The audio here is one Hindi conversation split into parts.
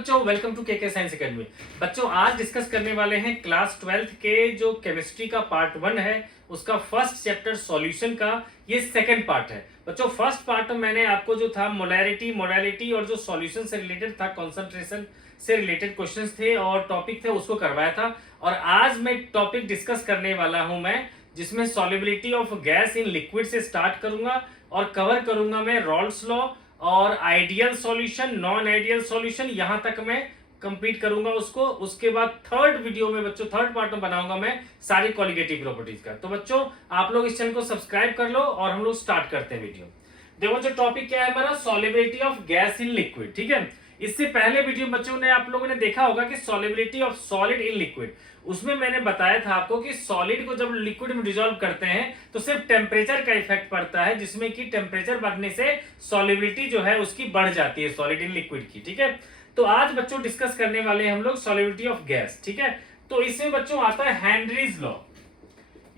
बच्चों, वेलकम टू के साइंस एकेडमी। बच्चों, आज डिस्कस करने वाले हैं क्लास 12th के जो केमिस्ट्री का पार्ट 1 है उसका फर्स्ट चैप्टर सॉल्यूशन का ये सेकंड पार्ट है। बच्चों, फर्स्ट पार्ट में मैंने आपको जो था मोलैरिटी, मोडालिटी और जो सॉल्यूशन से रिलेटेड था, कॉन्सेंट्रेशन से रिलेटेड क्वेश्चंस थे और टॉपिक थे, उसको करवाया था। और आज मैं टॉपिक डिस्कस करने वाला हूं मैं, जिसमें solubility of gas in liquid से स्टार्ट करूंगा और कवर करूंगा मैं रॉल्स लॉ और ideal solution, non ideal solution, यहां तक मैं कंप्लीट करूंगा उसको। उसके बाद थर्ड वीडियो में बच्चों, थर्ड पार्ट में बनाऊंगा मैं सारी कॉलिगेटिव प्रॉपर्टीज का। तो बच्चों, आप लोग इस चैनल को सब्सक्राइब कर लो और हम लोग स्टार्ट करते हैं वीडियो। देखो, जो टॉपिक क्या है हमारा, solubility of gas in liquid. ठीक है, इससे पहले वीडियो बच्चों ने आप लोगों ने देखा होगा कि solubility of solid in liquid, उसमें मैंने बताया था आपको कि सॉलिड को जब लिक्विड में डिसॉल्व करते हैं तो सिर्फ टेम्परेचर का इफेक्ट पड़ता है, जिसमें कि टेम्परेचर बढ़ने से सॉल्युबिलिटी जो है उसकी बढ़ जाती है सॉलिड इन लिक्विड की। ठीक है, तो आज बच्चों डिस्कस करने वाले हैं हम लोग सॉल्युबिलिटी ऑफ गैस। ठीक है, तो इसमें बच्चों आता है हेनरीज लॉ।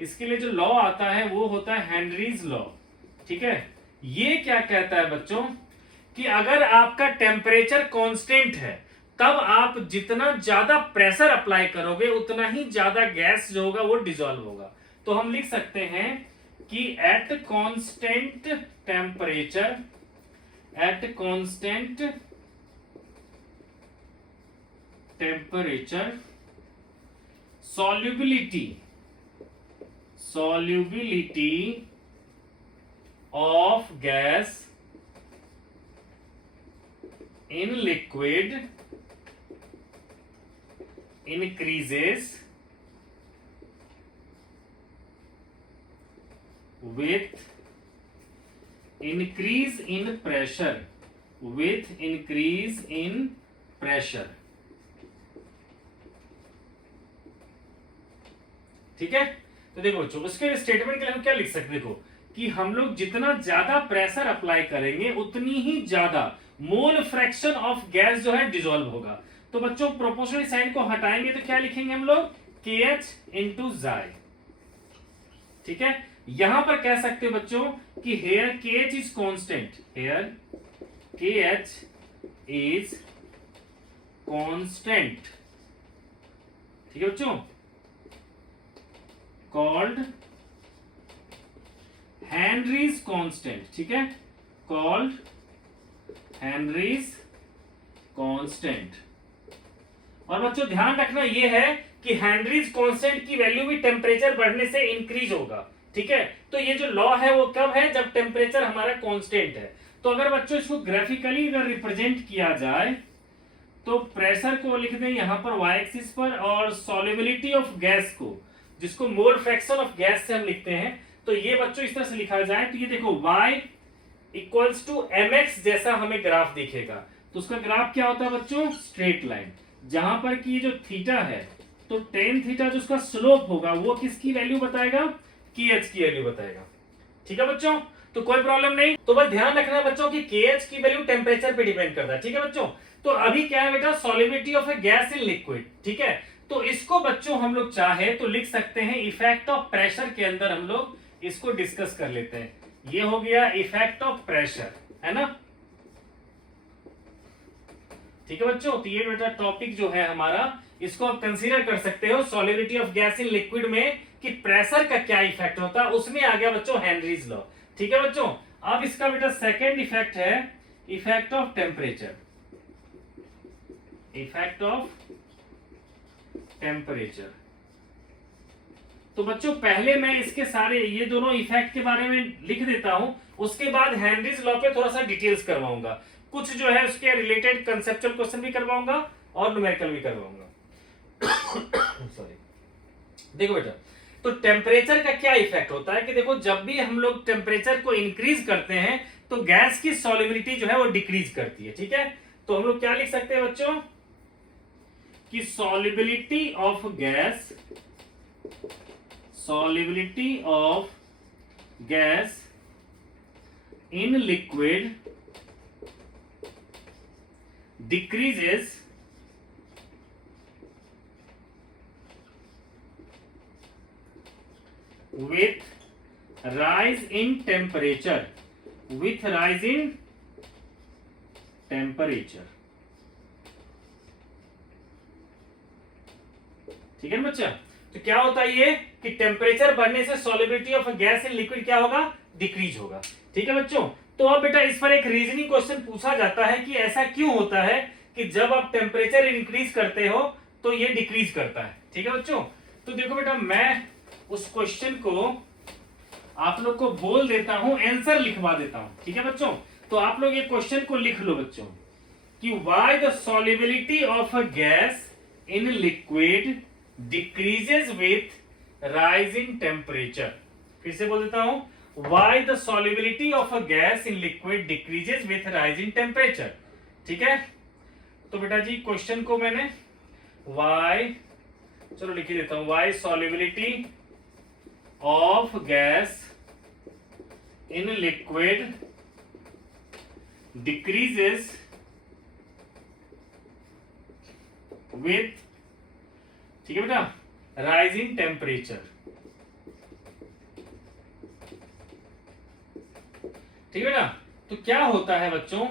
इसके लिए जो लॉ आता है वो होता है हेनरीज लॉ। ठीक है, ये क्या कहता है बच्चों कि अगर आपका टेम्परेचर कांस्टेंट है तब आप जितना ज्यादा प्रेशर अप्लाई करोगे उतना ही ज्यादा गैस जो होगा वो डिसॉल्व होगा। तो हम लिख सकते हैं कि at constant temperature, at constant temperature solubility of gas in liquid increases with increase in pressure, with increase in pressure। ठीक है, तो देखो बच्चों, उसके स्टेटमेंट के लिए हम क्या लिख सकते हैं, देखो कि हम लोग जितना ज्यादा प्रेशर अप्लाई करेंगे उतनी ही ज्यादा मोल फ्रैक्शन ऑफ गैस जो है डिसॉल्व होगा। तो बच्चों, प्रोपोर्शनल साइन को हटाएंगे तो क्या लिखेंगे हम लोग, KH इंटू जाई। ठीक है, यहां पर कह सकते हो बच्चों कि here KH is constant, here KH is constant. ठीक है बच्चों, called Henry's constant। ठीक है, called Henry's constant। और बच्चों ध्यान रखना ये है कि हेनरीज कांस्टेंट की वैल्यू भी टेम्परेचर बढ़ने से इंक्रीज होगा। ठीक है, तो ये जो लॉ है वो कब है, जब टेम्परेचर हमारा कांस्टेंट है। तो अगर बच्चों इसको ग्राफिकली अगर रिप्रेजेंट किया जाए तो प्रेशर को लिख दें यहां पर y एक्सिस पर, और सॉल्युबिलिटी ऑफ गैस को, जिसको मोल फ्रैक्शन ऑफ गैस से हम लिखते हैं, तो ये बच्चों इस तरह से लिखा जाए तो ये देखो y इक्वल्स टू mx जैसा हमें ग्राफ दिखेगा। तो उसका ग्राफ क्या होता है बच्चों, स्ट्रेट लाइन, जहां पर कि जो थीटा है तो टेन थीटा जो उसका स्लोप होगा वो किसकी वैल्यू बताएगा, KH की वैल्यू बताएगा। ठीक है बच्चों, तो कोई प्रॉब्लम नहीं। तो बस ध्यान रखना बच्चों कि KH की वैल्यू टेम्परेचर पे डिपेंड करता है। ठीक है बच्चों, तो अभी क्या है बेटा, solubility of A gas in liquid. ठीक है, तो इसको बच्चों हम लोग चाहे तो लिख सकते हैं इफेक्ट ऑफ प्रेशर के अंदर, हम लोग इसको डिस्कस कर लेते हैं। ये हो गया इफेक्ट ऑफ प्रेशर, है ना। ठीक है बच्चों, तो ये बेटा टॉपिक जो है हमारा, इसको आप कंसीडर कर सकते हो solubility of gas in liquid में कि प्रेशर का क्या इफेक्ट होता है। उसमें आ गया बच्चों हेनरीज लॉ। ठीक है बच्चों, अब इसका बेटा सेकेंड इफेक्ट है effect of temperature, effect of temperature. तो बच्चों पहले मैं इसके सारे ये दोनों इफेक्ट के बारे में लिख देता हूं, उसके बाद हेनरीज लॉ पे थोड़ा सा डिटेल्स करवाऊंगा, कुछ जो है उसके रिलेटेड कंसेप्चुअल क्वेश्चन भी करवाऊंगा और न्यूमेरिकल भी करवाऊंगा। सॉरी, देखो बेटा, तो टेम्परेचर का क्या इफेक्ट होता है कि देखो, जब भी हम लोग टेम्परेचर को इंक्रीज करते हैं तो गैस की सॉल्युबिलिटी जो है वो डिक्रीज करती है। ठीक है, तो हम लोग क्या लिख सकते हैं बच्चों कि solubility of gas, solubility of gas in liquid decreases with rise in temperature, with rise in temperature। ठीक है ना बच्चा। तो क्या होता है ये कि टेम्परेचर बढ़ने से solubility of gas in liquid क्या होगा, डिक्रीज होगा। ठीक है बच्चों। तो अब बेटा इस पर एक रीजनिंग क्वेश्चन पूछा जाता है कि ऐसा क्यों होता है कि जब आप टेम्परेचर इंक्रीज करते हो तो ये डिक्रीज करता है। ठीक है बच्चों। तो देखो बेटा मैं उस क्वेश्चन को आप लोग को बोल देता हूं, आंसर लिखवा देता हूं। ठीक है बच्चों। तो आप लोग ये क्वेश्चन को लिख लो बच्चों कि why the solubility of a gas in liquid decreases with rise in temperature. फिर से बोल देता हूं, why the solubility of a gas in liquid decreases with rise in temperature. ठीक है। तो बेटा जी क्वेश्चन को मैंने व्हाई, चलो लिख ही देता हूं, why solubility of gas in liquid decreases with, ठीक है बेटा, राइज इन टेम्परेचर। ठीक है बेटा। तो क्या होता है बच्चों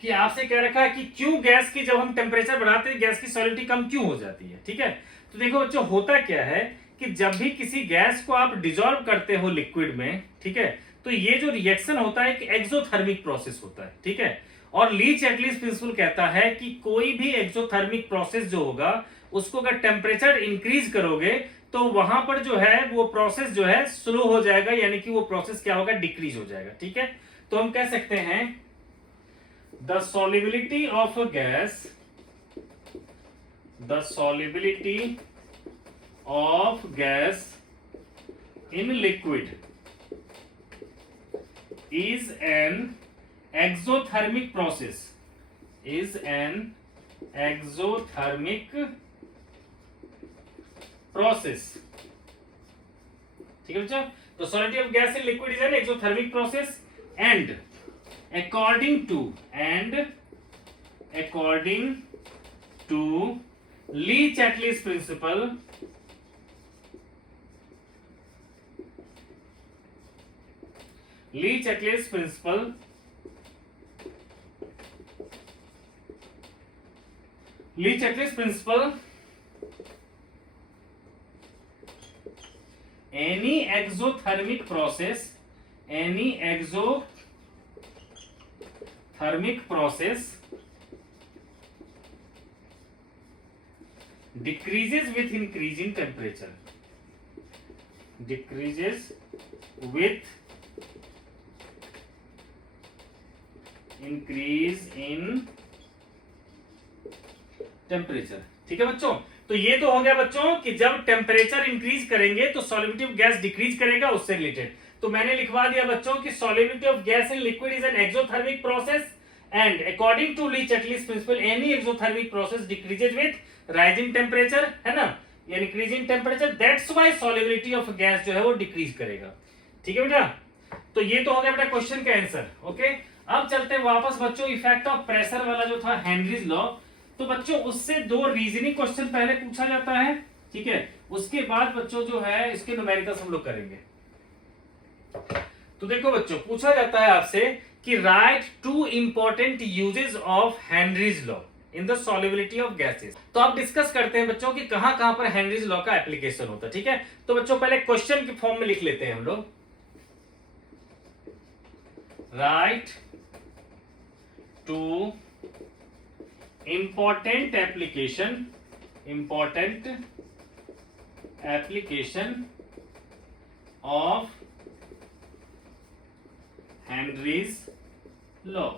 कि आपसे कह रखा है कि क्यों गैस की जब हम टेम्परेचर बढ़ाते हैं गैस की सॉलिडिटी कम क्यों हो जाती है। ठीक है। तो देखो बच्चों होता क्या है कि जब भी किसी गैस को आप डिसॉल्व करते हो लिक्विड में, ठीक है, तो ये जो रिएक्शन होता है कि एक्सोथर्मिक प्रोसेस होता है। ठीक है। और ली चैटलिस प्रिंसिपल कहता है कि कोई भी एक्सोथर्मिक प्रोसेस जो होगा उसको अगर टेम्परेचर इंक्रीज करोगे तो वहां पर जो है वो प्रोसेस जो है स्लो हो जाएगा, यानी कि वो प्रोसेस क्या होगा, डिक्रीज हो जाएगा। ठीक है। तो हम कह सकते हैं the solubility of a gas, the solubility of gas in liquid is an exothermic process, is an exothermic process। ठीक है बच्चा। तो solidity of gas in liquid is an exothermic process and according to Le Chatelier's principle, Le Chatelier's principle, Le Chatelier's principle, any exothermic process, any exothermic process decreases with increasing temperature, decreases with increase in temperature. ठीक है बच्चों। तो ये तो हो गया बच्चों कि जब टेम्परेचर इंक्रीज करेंगे तो सॉल्युबिलिटी ऑफ गैस डिक्रीज करेगा, उससे रिलेटेड। तो मैंने लिखवा दिया बच्चों कि solubility of gas in liquid is an exothermic process and according to Le Chatelier's principle any exothermic process decreases with rise in temperature, है ना, या increase in temperature, that's why solubility of gas जो है वो डिक्रीज करेगा। ठीक है बेटा। तो ये तो हो गया बेटा क्वेश्चन का आंसर। ओके। अब चलते हैं वापस बच्चों इफेक्ट ऑफ प्रेशर वाला जो था हेनरीज लॉ। तो बच्चों उससे दो रीजनिंग क्वेश्चन पहले पूछा जाता है। ठीक है। उसके बाद बच्चों जो है इसके न्यूमेरिकल्स हम लोग करेंगे। तो देखो बच्चों पूछा जाता है आपसे कि right two important uses of Henry's law in the solubility of gases. तो आप डिस्कस करते हैं बच्चों कि कहां कहां पर हेनरीज लॉ का एप्लीकेशन होता है। ठीक है। तो बच्चों पहले क्वेश्चन के फॉर्म में लिख लेते हैं हम लोग, right two important application of Henry's law।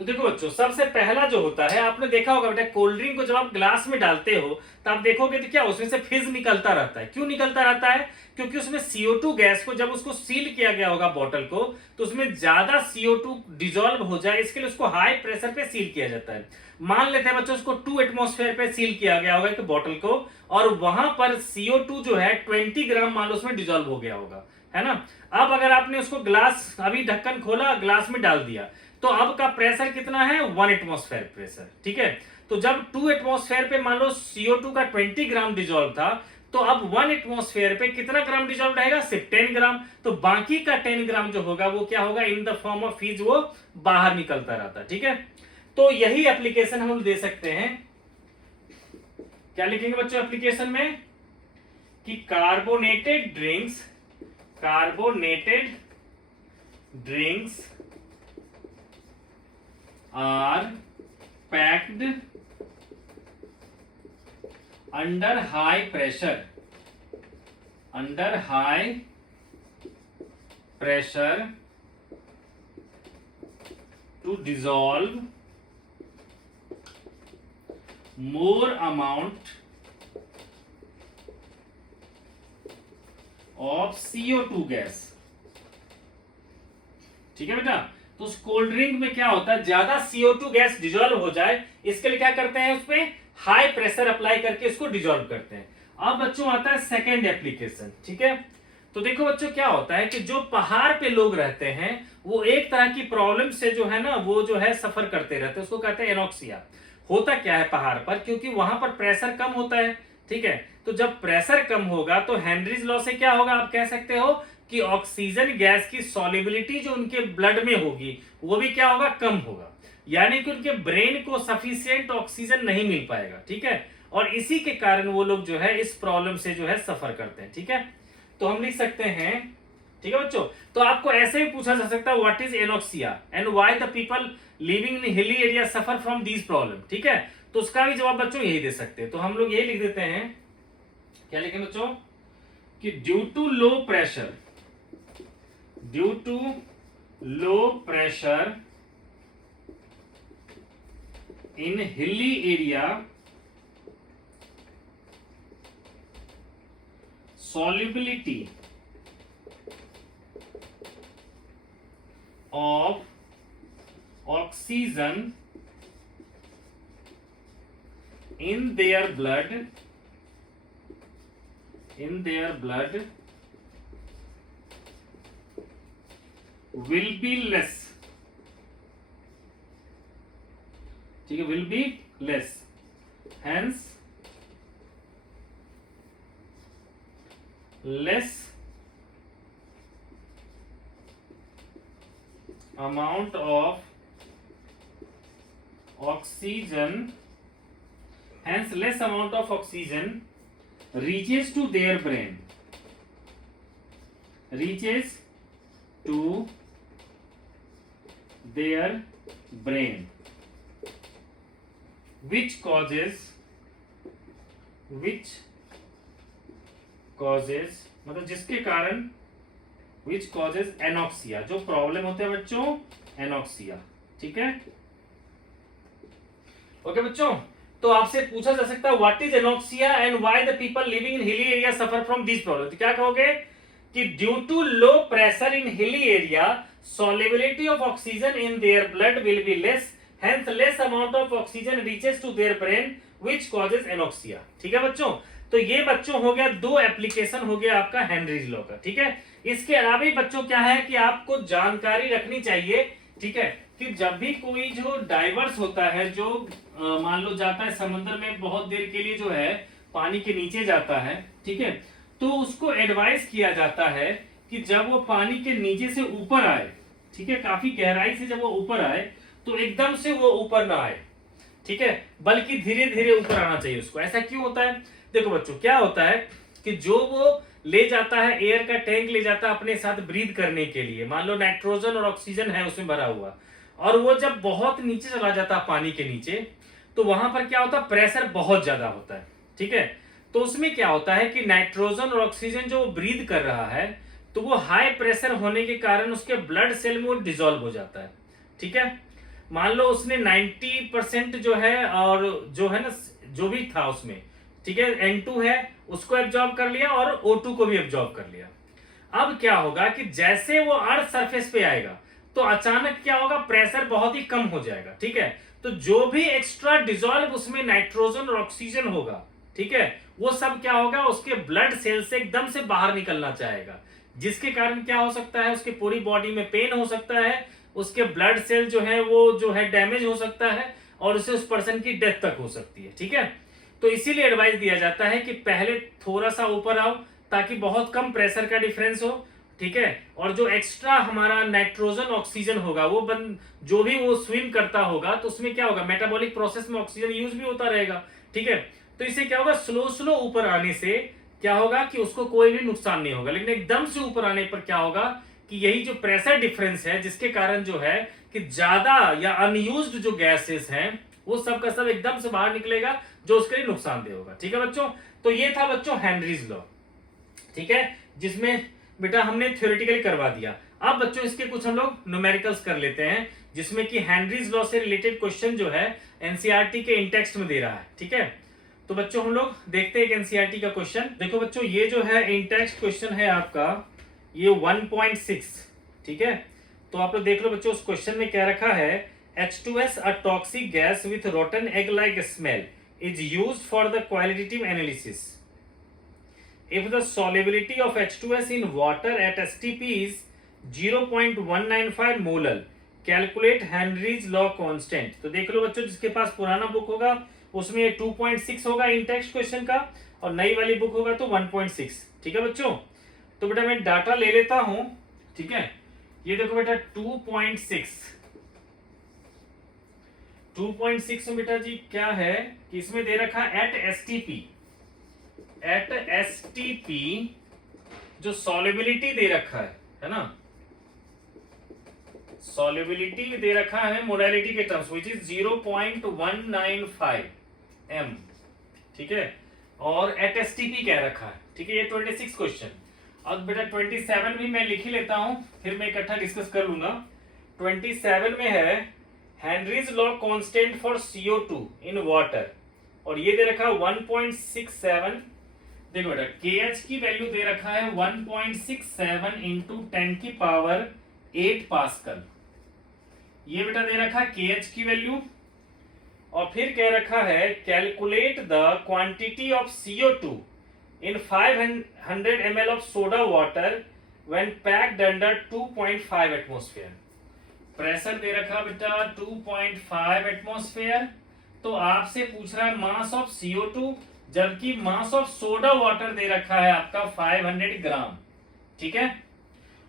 तो देखो बच्चों सबसे पहला जो होता है, आपने देखा होगा बेटा कोल्ड ड्रिंक को जब आप ग्लास में डालते हो तो आप देखोगे तो क्या उसमें से फिज निकलता रहता है। क्यों निकलता रहता है? क्योंकि उसमें CO2 गैस को जब उसको सील किया गया होगा बॉटल को, तो उसमें ज्यादा CO2 डिसॉल्व हो जाए, इसके लिए उसको हाई प्रेशर पे सील किया जाता है। मान लेते हैं बच्चों उसको 2 एटमॉस्फेयर पे सील किया गया होगा एक बॉटल को, और वहां पर CO2 जो है 20 ग्राम मान लो उसमें डिसॉल्व हो गया होगा, है ना। अब अगर आपने उसको ग्लास, अभी ढक्कन खोला, ग्लास में डाल दिया, तो अब का प्रेशर कितना है? 1 एटमॉस्फेयर प्रेशर। ठीक है। तो जब 2 एटमॉस्फेयर पे मान लो CO2 का 20 ग्राम डिसॉल्व था, तो अब 1 एटमॉस्फेयर पे कितना ग्राम डिसॉल्व रहेगा? सिर्फ 10 ग्राम। तो बाकी का 10 ग्राम जो होगा वो क्या होगा? In the form of fees वो बाहर निकलता रहता है। ठीक है। तो यही एप्लीकेशन हम दे सकते हैं। क्या लिखेंगे बच्चों एप्लीकेशन में कि carbonated drinks are packed under high pressure to dissolve more amount of CO2 gas. ठीक है बेटा, तो उस कोल्ड ड्रिंक में क्या होता है, ज्यादा CO2 गैस डिजोल्व हो जाए, इसके लिए क्या करते हैं, उसपे हाई प्रेशर अप्लाई करके इसको डिजोल्व करते हैं। अब बच्चों आता है सेकेंड एप्लीकेशन। ठीक है, तो देखो बच्चों क्या होता है कि जो पहाड़ पे लोग रहते हैं वो एक तरह की प्रॉब्लम से जो है ना वो जो है सफर करते रहते हैं, उसको कहते हैं एनोक्सिया। होता क्या है पहाड़ पर, क्योंकि वहां पर प्रेशर कम होता है। ठीक है, तो जब प्रेशर कम होगा तो हेनरीज लॉ से क्या होगा, आप कह सकते हो कि ऑक्सीजन गैस की सॉल्युबिलिटी जो उनके ब्लड में होगी वो भी क्या होगा, कम होगा, यानी कि उनके ब्रेन को सफिशिएंट ऑक्सीजन नहीं मिल पाएगा। ठीक है, और इसी के कारण वो लोग जो है इस प्रॉब्लम से जो है सफर करते हैं। ठीक है, तो हम लिख सकते हैं। ठीक है बच्चों, तो आपको ऐसे भी पूछा जा सकता है what is anoxia and why the people living in hilly area suffer from these problem. ठीक है, तो उसका भी जवाब बच्चों यही दे सकते हैं। तो हम लोग यही लिख देते हैं, क्या लिखें बच्चों, कि due to low pressure in hilly area solubility of oxygen in their blood will be less। ठीक है, will be less, hence less amount of oxygen reaches to their brain, which causes मतलब जिसके कारण which causes एनोक्सिया, जो प्रॉब्लम होते हैं बच्चों एनोक्सिया। ठीक है, ओके बच्चों, तो आपसे पूछा जा सकता है what is anoxia and why the people living in hilly area suffer from this problem. तो क्या कहोगे कि due to low pressure in hilly area solubility of oxygen in their blood will be less, hence less amount of oxygen reaches to their brain which causes anoxia। ठीक है बच्चों, तो ये बच्चों हो गया दो एप्लीकेशन हो गया आपका हेनरीज लॉ का। ठीक है, इसके अलावा भी बच्चों क्या है कि आपको जानकारी रखनी चाहिए। ठीक है, कि जब भी कोई जो डाइवर्स होता है, जो मान लो जाता है समुद्र में बहुत देर के लिए जो है पानी के नीचे जाता है, ठीक है, तो उसको एडवाइस किया जाता है कि जब वो पानी के नीचे से ऊपर आए, ठीक है, काफी गहराई से जब वो ऊपर आए तो एकदम से वो ऊपर ना आए, ठीक है, बल्कि धीरे धीरे ऊपर आना चाहिए उसको। ऐसा क्यों होता है, देखो बच्चों क्या होता है कि जो वो ले जाता है, एयर का टैंक ले जाता है अपने साथ ब्रीथ करने के लिए, मान लो नाइट्रोजन और ऑक्सीजन है उसमें भरा हुआ, और वो जब बहुत नीचे चला जाता है पानी के नीचे, तो वहां पर क्या होता है, प्रेशर बहुत ज्यादा होता है। ठीक है, तो उसमें क्या होता है कि नाइट्रोजन और ऑक्सीजन जो ब्रीथ कर रहा है, तो वो हाई प्रेशर होने के कारण उसके ब्लड सेल में वो डिसॉल्व हो जाता है। ठीक है, मान लो उसने 90% जो है, और जो है ना जो भी था उसमें, ठीक है, N2 है उसको एब्जॉर्ब कर लिया और O2 को भी एब्जॉर्ब कर लिया। अब क्या होगा कि जैसे वो अर्थ सरफेस पे आएगा तो अचानक क्या होगा, प्रेशर बहुत ही कम हो जाएगा। ठीक है, तो जो भी एक्स्ट्रा डिसॉल्व उसमें नाइट्रोजन और ऑक्सीजन होगा, ठीक है, वो सब क्या होगा, उसके ब्लड सेल से एकदम से बाहर निकलना चाहेगा, जिसके कारण क्या हो सकता है, उसके पूरी बॉडी में पेन हो सकता है, उसके ब्लड सेल जो है वो जो है डैमेज हो सकता है, और उससे उस पर्सन की डेथ तक हो सकती है। ठीक है, तो इसीलिए एडवाइस दिया जाता है कि पहले थोड़ा सा ऊपर आओ ताकि बहुत कम प्रेशर का डिफरेंस हो, ठीक है, और जो एक्स्ट्रा हमारा नाइट्रोजन ऑक्सीजन होगा वो जो भी वो स्विम करता होगा तो उसमें क्या होगा, मेटाबॉलिक प्रोसेस में ऑक्सीजन यूज भी होता रहेगा, ठीक है। तो इससे क्या होगा, स्लो स्लो ऊपर आने से क्या होगा कि उसको कोई भी नुकसान नहीं होगा, लेकिन एकदम से ऊपर आने पर क्या होगा कि यही जो प्रेशर डिफरेंस है जिसके कारण जो है कि ज्यादा या अनयूज्ड जो गैसेस हैं वो सब का सब एकदम से बाहर निकलेगा, जो उसके लिए नुकसानदेह होगा, ठीक है बच्चों। तो ये था बच्चों हेनरीज लॉ, ठीक है, जिसमें बेटा हमने थ्योरेटिकली करवा दिया। अब बच्चों इसके कुछ हम लोग न्यूमेरिकल्स कर लेते हैं, जिसमें कि हेनरीज लॉ से रिलेटेड क्वेश्चन जो है एनसीईआरटी के इंटेक्स्ट में दे रहा है, ठीक है। तो बच्चों हम लोग देखते हैं एनसीईआरटी का क्वेश्चन। देखो बच्चों ये जो है इंटेक्स्ट क्वेश्चन है आपका ये 1.6, ठीक है। तो आप लोग देख लो बच्चों, उस क्वेश्चन में क्या रखा है, H2S a toxic gas with rotten egg like smell is used for the qualitative analysis. If the solubility of H2S in water at STP is 0.195 molar, calculate Henry's law constant. तो देख लो बच्चों, जिसके पास पुराना बुक होगा उसमें 2.6 होगा इंटेक्स्ट क्वेश्चन का, और नई वाली बुक होगा तो 1.6, ठीक है बच्चों। तो बेटा मैं डाटा ले लेता हूं, ठीक है। ये देखो बेटा 2.6 में बेटा जी क्या है कि इसमें दे रखा एट एसटीपी जो सॉल्युबिलिटी दे रखा है ना, सॉल्युबिलिटी दे रखा है मोडालिटी के टर्म्स विच इज 0.195 m, ठीक है, और एट एसटीपी कह रखा है, ठीक है। ये 26 क्वेश्चन। अब बेटा 27 भी मैं लिख ही लेता हूं, फिर मैं इकट्ठा डिस्कस कर लूंगा। 27 में है Henry's law constant for CO2 in water, और ये दे रखा 1.67। देखो बेटा KH की वैल्यू दे रखा है 1.67 इंटू 10 की पावर 8 पास्कल। ये बेटा दे रखा है KH की वैल्यू, और फिर कह रखा है calculate the quantity of CO2 in 500 ml of soda water when packed under 2.5 atmosphere. Pressure दे रखा बेटा 2.5 एटमॉस्फेयर। तो आपसे पूछ रहा है मास ऑफ CO2, जबकि मास ऑफ सोडा वाटर दे रखा है आपका 500 ग्राम, ठीक है।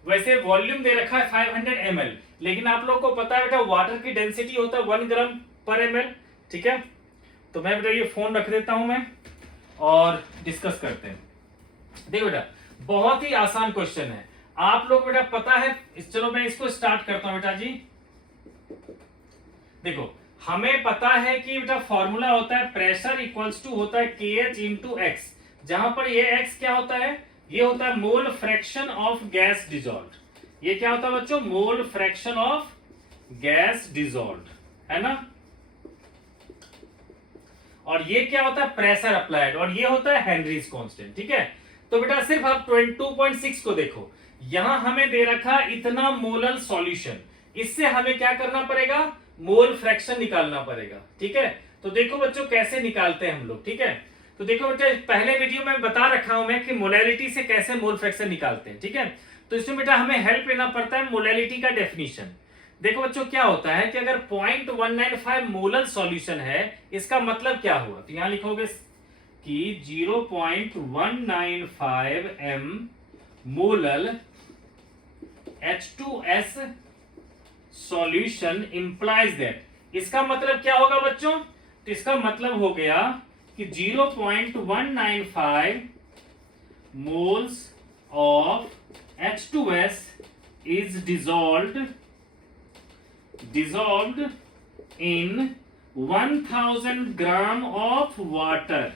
वैसे वॉल्यूम दे रखा है 500 ml, लेकिन आप लोगों को पता है बेटा वाटर की डेंसिटी होता है 1 ग्राम पर ml, ठीक है। तो मैं बेटा ये फोन रख देता हूं मैं, और डिस्कस करते हैं। देखो बेटा बहुत ही आसान क्वेश्चन है, आप लोग बेटा पता है, चलो मैं इसको स्टार्ट करता हूं बेटा जी। देखो हमें पता है कि बेटा फॉर्मूला होता है प्रेशर इक्वल्स टू होता है KH इंटू एक्स, जहां पर ये x क्या होता है, ये होता है mole fraction of gas dissolved. ये क्या होता है बच्चों, mole fraction of gas dissolved, है ना। और ये क्या होता है, प्रेशर अप्लाइड, और ये होता है हेनरीज कांस्टेंट, ठीक है। तो बेटा सिर्फ आप 22.6 को देखो, यहां हमें दे रखा इतना मोलर सॉल्यूशन, इससे हमें क्या करना पड़ेगा, मोल फ्रैक्शन निकालना पड़ेगा, ठीक है। तो देखो बच्चों कैसे निकालते हैं हम लोग, ठीक है। तो देखो बेटा पहले वीडियो में बता रखा हूं मैं कि मोलैलिटी से कैसे मोल फ्रैक्शन निकालते हैं, ठीक है। तो इसमें बेटा हमें हेल्प लेना पड़ता है मोलैलिटी का डेफिनेशन। देखो बच्चों क्या होता है कि अगर 0.195 मोलर सॉल्यूशन है, इसका मतलब क्या हुआ, तो यहां लिखोगे कि 0.195 m molar H2S solution implies that, इसका मतलब क्या होगा बच्चों, तो इसका मतलब हो गया कि 0.195 moles of H2S is dissolved in 1000 gram of water,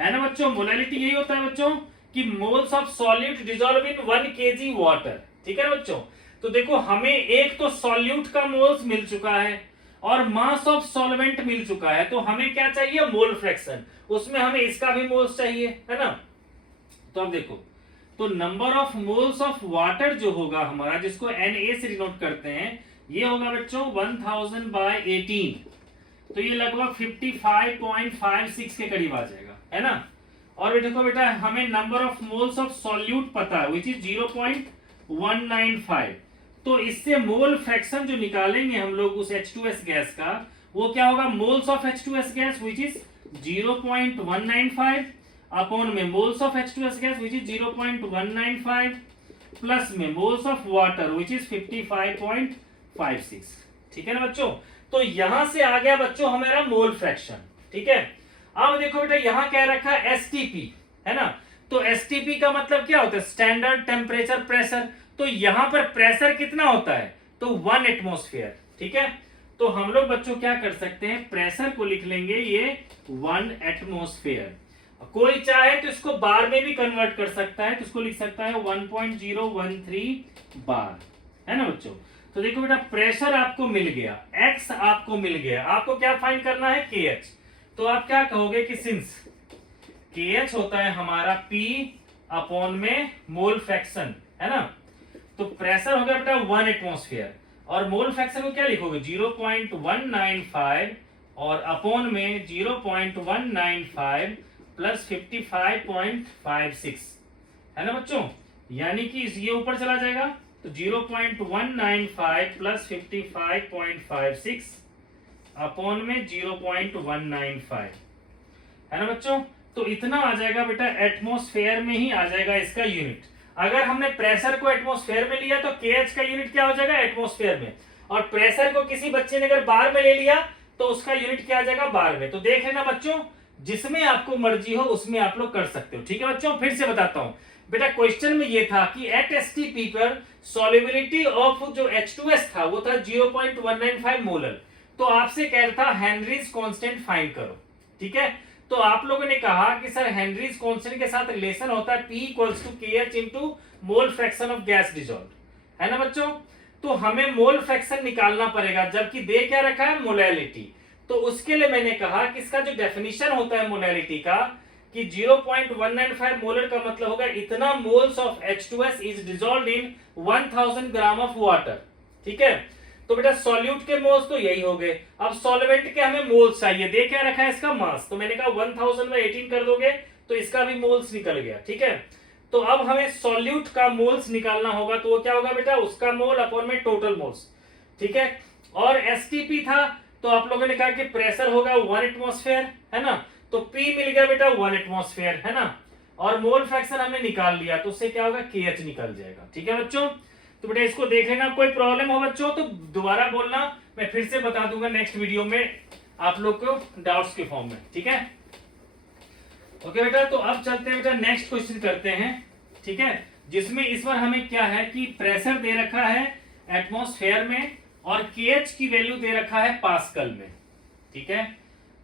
है ना बच्चों। मोलैलिटी यही होता है बच्चों कि moles of solute dissolve in 1 kg water, ठीक है ना बच्चों। तो देखो हमें एक तो सॉल्यूट का मोल्स मिल चुका है और मास ऑफ सॉल्वेंट मिल चुका है, तो हमें क्या चाहिए, मोल फ्रैक्शन, उसमें हमें इसका भी मोल्स चाहिए, है ना। तो अब देखो, तो number of moles of water जो होगा हमारा, जिसको Na से डिनोट करते हैं, ये होगा बच्चों 1000/18, तो ये लगभग 55.56 के करीब आ जाएगा, है ना। और देखो बेटा हमें number of moles of solute पता है विच इज 0.195, तो इससे मोल फ्रैक्शन जो निकालेंगे हम लोग उस H2S गैस का, वो क्या होगा, moles of H2S gas which is 0.195 upon में moles of H2S gas which is 0.195 plus में moles of water which is 55.56। ठीक है ना बच्चों, तो यहां से आ गया बच्चों हमारा मोल फ्रैक्शन। ठीक है, अब देखो बेटा यहां क्या रखा है, एसटीपी है ना, तो एसटीपी का मतलब क्या होता है, स्टैंडर्ड टेम्परेचर प्रेशर। तो यहां पर प्रेशर कितना होता है, तो 1 एटमॉस्फेयर। ठीक है, तो हम लोग बच्चों क्या कर सकते हैं, प्रेशर को लिख लेंगे ये 1 एटमॉस्फेयर। कोई चाहे तो इसको बार में भी कन्वर्ट कर सकता है, तो इसको लिख सकता है 1.013 बार, है ना बच्चों। तो देखो बेटा प्रेशर आपको मिल गया, एक्स आपको मिल गया, आपको क्या फाइंड करना है, के एच। तो आप क्या कहोगे कि सिंस के एच होता है हमारा P अपॉन में मोल फ्रैक्शन, है ना, तो प्रेशर हो गया बेटा 1 एटमॉस्फेयर, और मोल फ्रैक्शन को क्या लिखोगे 0.195 और अपॉन में 0.195 प्लस 55.56, है ना बच्चों, यानी कि ये ऊपर चला जाएगा, तो 0.195 प्लस 55.56 अपॉन में 0.195, है ना बच्चों। तो इतना आ जाएगा बेटा, एटमॉस्फेयर में ही आ जाएगा इसका यूनिट। अगर हमने प्रेशर को एटमॉस्फेयर में लिया तो केएच का यूनिट क्या हो जाएगा, एटमॉस्फेयर में, और प्रेशर को किसी बच्चे ने अगर बार में ले लिया तो उसका यूनिट क्या आ जाएगा, बार में। तो देख लेना बच्चों, जिसमें आपको मर्जी हो उसमें आप लोग कर सकते हो। ठीक है बच्चों, फिर से बताता हूं बेटा, क्वेश्चन में ये था कि एट एसटीपी पर सॉल्युबिलिटी ऑफ जो H2S था वो था 0.195 मोलर, तो आपसे कह रहा था हेनरीज कांस्टेंट फाइंड करो। ठीक है, तो आप लोगों ने कहा कि सर हेनरीज कांस्टेंट के साथ रिलेशन होता है P equals to KH into mole fraction of gas dissolve, है ना बच्चों। तो हमें मोल फ्रैक्शन निकालना पड़ेगा, जबकि दे क्या रखा है, मोलैलिटी। तो उसके लिए मैंने कहा कि इसका जो डेफिनेशन होता है मोलैलिटी का, कि 0.195 मोलर का मतलब होगा इतना moles of H2S is dissolved in 1000 gram of water. ठीक है, तो बेटा सॉल्यूट के मोल्स तो यही हो गए। अब सॉल्वेंट के हमें मोल्स चाहिए, दे क्या रखा है इसका, मास। तो मैंने कहा 1000 में 18 कर दोगे तो इसका भी मोल्स निकल गया। ठीक है, तो अब हमें सॉल्यूट का मोल्स निकालना होगा, तो वो क्या होगा बेटा, उसका मोल अपॉन में टोटल मोल्स। ठीक है, और एसटीपी था तो आप लोगों ने कहा कि प्रेशर होगा 1 एटमॉस्फेयर, है ना, तो P मिल गया बेटा 1 एटमॉस्फेयर, है ना, और मोल फ्रैक्शन हमने निकाल लिया, तो उससे क्या होगा, KH निकल जाएगा। ठीक है बच्चों, तो बेटा इसको देख लेना, कोई प्रॉब्लम हो बच्चों तो दोबारा बोलना, मैं फिर से बता दूंगा नेक्स्ट वीडियो में आप लोग को डाउट्स के फॉर्म में। ठीक है, ओके बेटा, तो अब चलते हैं बेटा नेक्स्ट क्वेश्चन करते हैं। ठीक है, जिसमें इस बार हमें क्या है कि प्रेशर दे रखा है एटमॉस्फेयर में और KH की वैल्यू दे रखा है पास्कल में। ठीक है,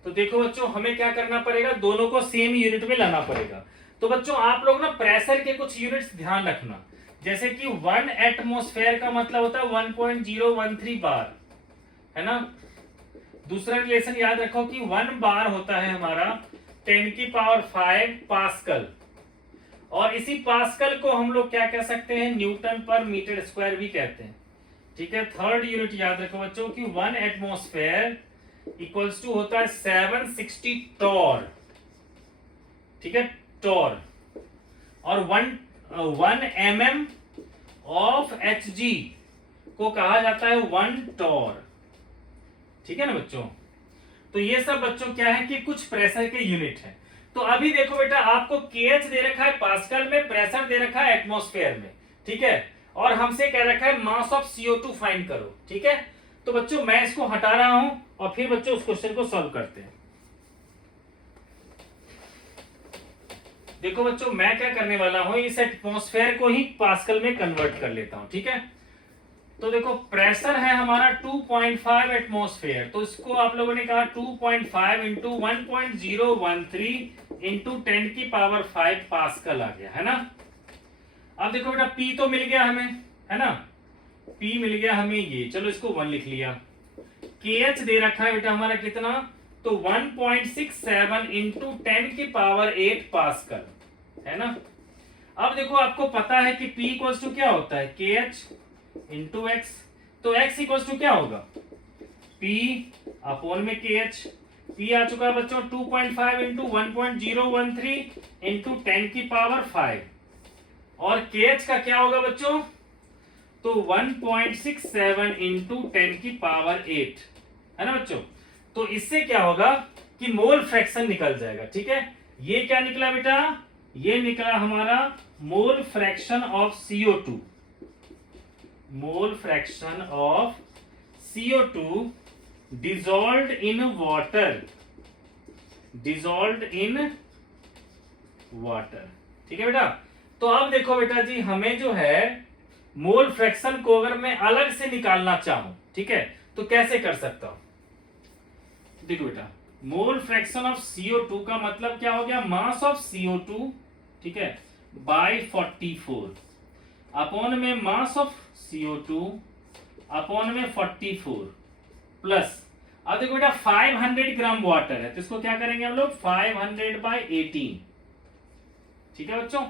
तो देखो बच्चों हमें क्या करना पड़ेगा, दोनों को सेम यूनिट में लाना पड़ेगा। तो बच्चों आप लोग ना प्रेशर के कुछ यूनिट्स ध्यान रखना, जैसे कि 1 एटमॉस्फेयर का मतलब होता है 1.013 बार, है ना। दूसरा रिलेशन याद रखो कि 1 बार होता है हमारा 10⁵ पास्कल, और इसी पास्कल को हम लोग क्या कह सकते हैं, न्यूटन पर मीटर स्क्वायर भी कहते हैं। ठीक है, थर्ड यूनिट याद रखो बच्चों कि 1 एटमॉस्फेयर इक्वल्स टू होता है 760 टॉर। ठीक है, टॉर, और 1 mm ऑफ Hg को कहा जाता है 1 टॉर। ठीक है ना बच्चों, तो ये सब बच्चों क्या है कि कुछ प्रेशर के यूनिट है। तो अभी देखो बेटा आपको KH दे रखा है पास्कल में, प्रेशर दे रखा है एटमॉस्फेयर में। ठीक है, और हमसे कह रखा है मास ऑफ CO2 फाइंड करो। ठीक है, तो बच्चों मैं इसको हटा रहा हूं और फिर बच्चों उस क्वेश्चन को सॉल्व करते हैं। देखो बच्चों मैं क्या करने वाला हूं, इस एटमॉस्फेयर को ही पास्कल में कन्वर्ट कर लेता हूं। ठीक है, तो देखो प्रेशर है हमारा 2.5 एटमॉस्फेयर, तो इसको आप लोगों ने कहा 2.5 इंटू 1.013 इंटू 10⁵ पास्कल आ गया, है ना। अब देखो बेटा P तो मिल गया हमें, है ना, P मिल गया हमें ये, चलो इसको 1 लिख लिया। KH दे रखा है बेटा हमारा कितना, तो 1.67 इंटू 10⁸ पास्कल, है ना। अब देखो आपको पता है कि P इक्वल्स टू क्या होता है, KH इंटू X, तो X इक्वल्स टू क्या होगा, P अपॉन में KH। P आ चुका है बच्चों 2.5 इंटू 1.013 इंटू 10⁵, और KH का क्या होगा बच्चों, तो 1.67 इंटू 10⁸, है ना बच्चों। तो इससे क्या होगा कि मोल फ्रैक्शन निकल जाएगा। ठीक है, ये क्या निकला बेटा, ये निकला हमारा mole fraction of CO2, mole fraction of CO2 dissolved in water, dissolved in water। ठीक है बेटा। तो अब देखो बेटा जी, हमें जो है मोल फ्रैक्शन को अगर मैं अलग से निकालना चाहूं, ठीक है, तो कैसे कर सकता हूं? देखो बेटा, मोल फ्रैक्शन ऑफ CO2 का मतलब क्या हो गया, मास ऑफ CO2, ठीक है, बाय 44 अपॉन में मास ऑफ CO2 अपॉन में 44 प्लस, अब देखो बेटा 500 ग्राम वाटर है, तो इसको क्या करेंगे हम लोग 500/18। ठीक है बच्चों,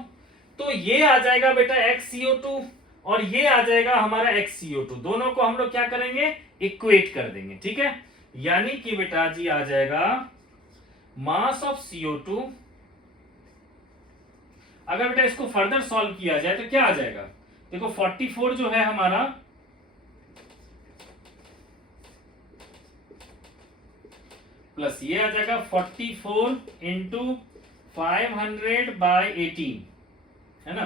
तो ये आ जाएगा बेटा XCO2 और ये आ जाएगा हमारा XCO2, दोनों को हम लोग क्या करेंगे, इक्वेट कर देंगे। ठीक है, यानी कि बेटा जी आ जाएगा मास ऑफ CO2, अगर बेटा इसको फर्दर सॉल्व किया जाए तो क्या आ जाएगा, देखो 44 जो है हमारा, प्लस ये आ जाएगा 44 इंटू 500/18, है ना,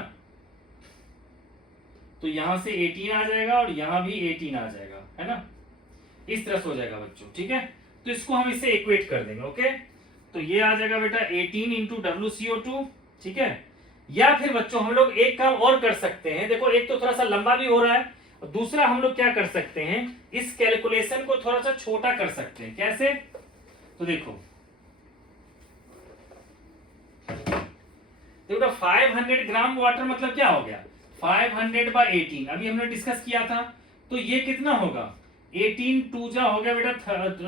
तो यहां से 18 आ जाएगा और यहां भी 18 आ जाएगा, है ना, इस तरह से हो जाएगा बच्चों। ठीक है, तो इसको हम इससे इक्वेट कर देंगे। ओके, तो ये आ जाएगा बेटा 18 इंटू WCO2। ठीक है, या फिर बच्चों हम लोग एक काम और कर सकते हैं, देखो एक तो थोड़ा सा लंबा भी हो रहा है, और दूसरा हम लोग क्या कर सकते हैं, इस कैलकुलेशन को थोड़ा सा छोटा कर सकते हैं। कैसे, तो देखो 500 ग्राम वाटर मतलब क्या हो गया, 500/18, अभी हमने डिस्कस किया था, तो ये कितना होगा, 18 2 जा हो गया बेटा,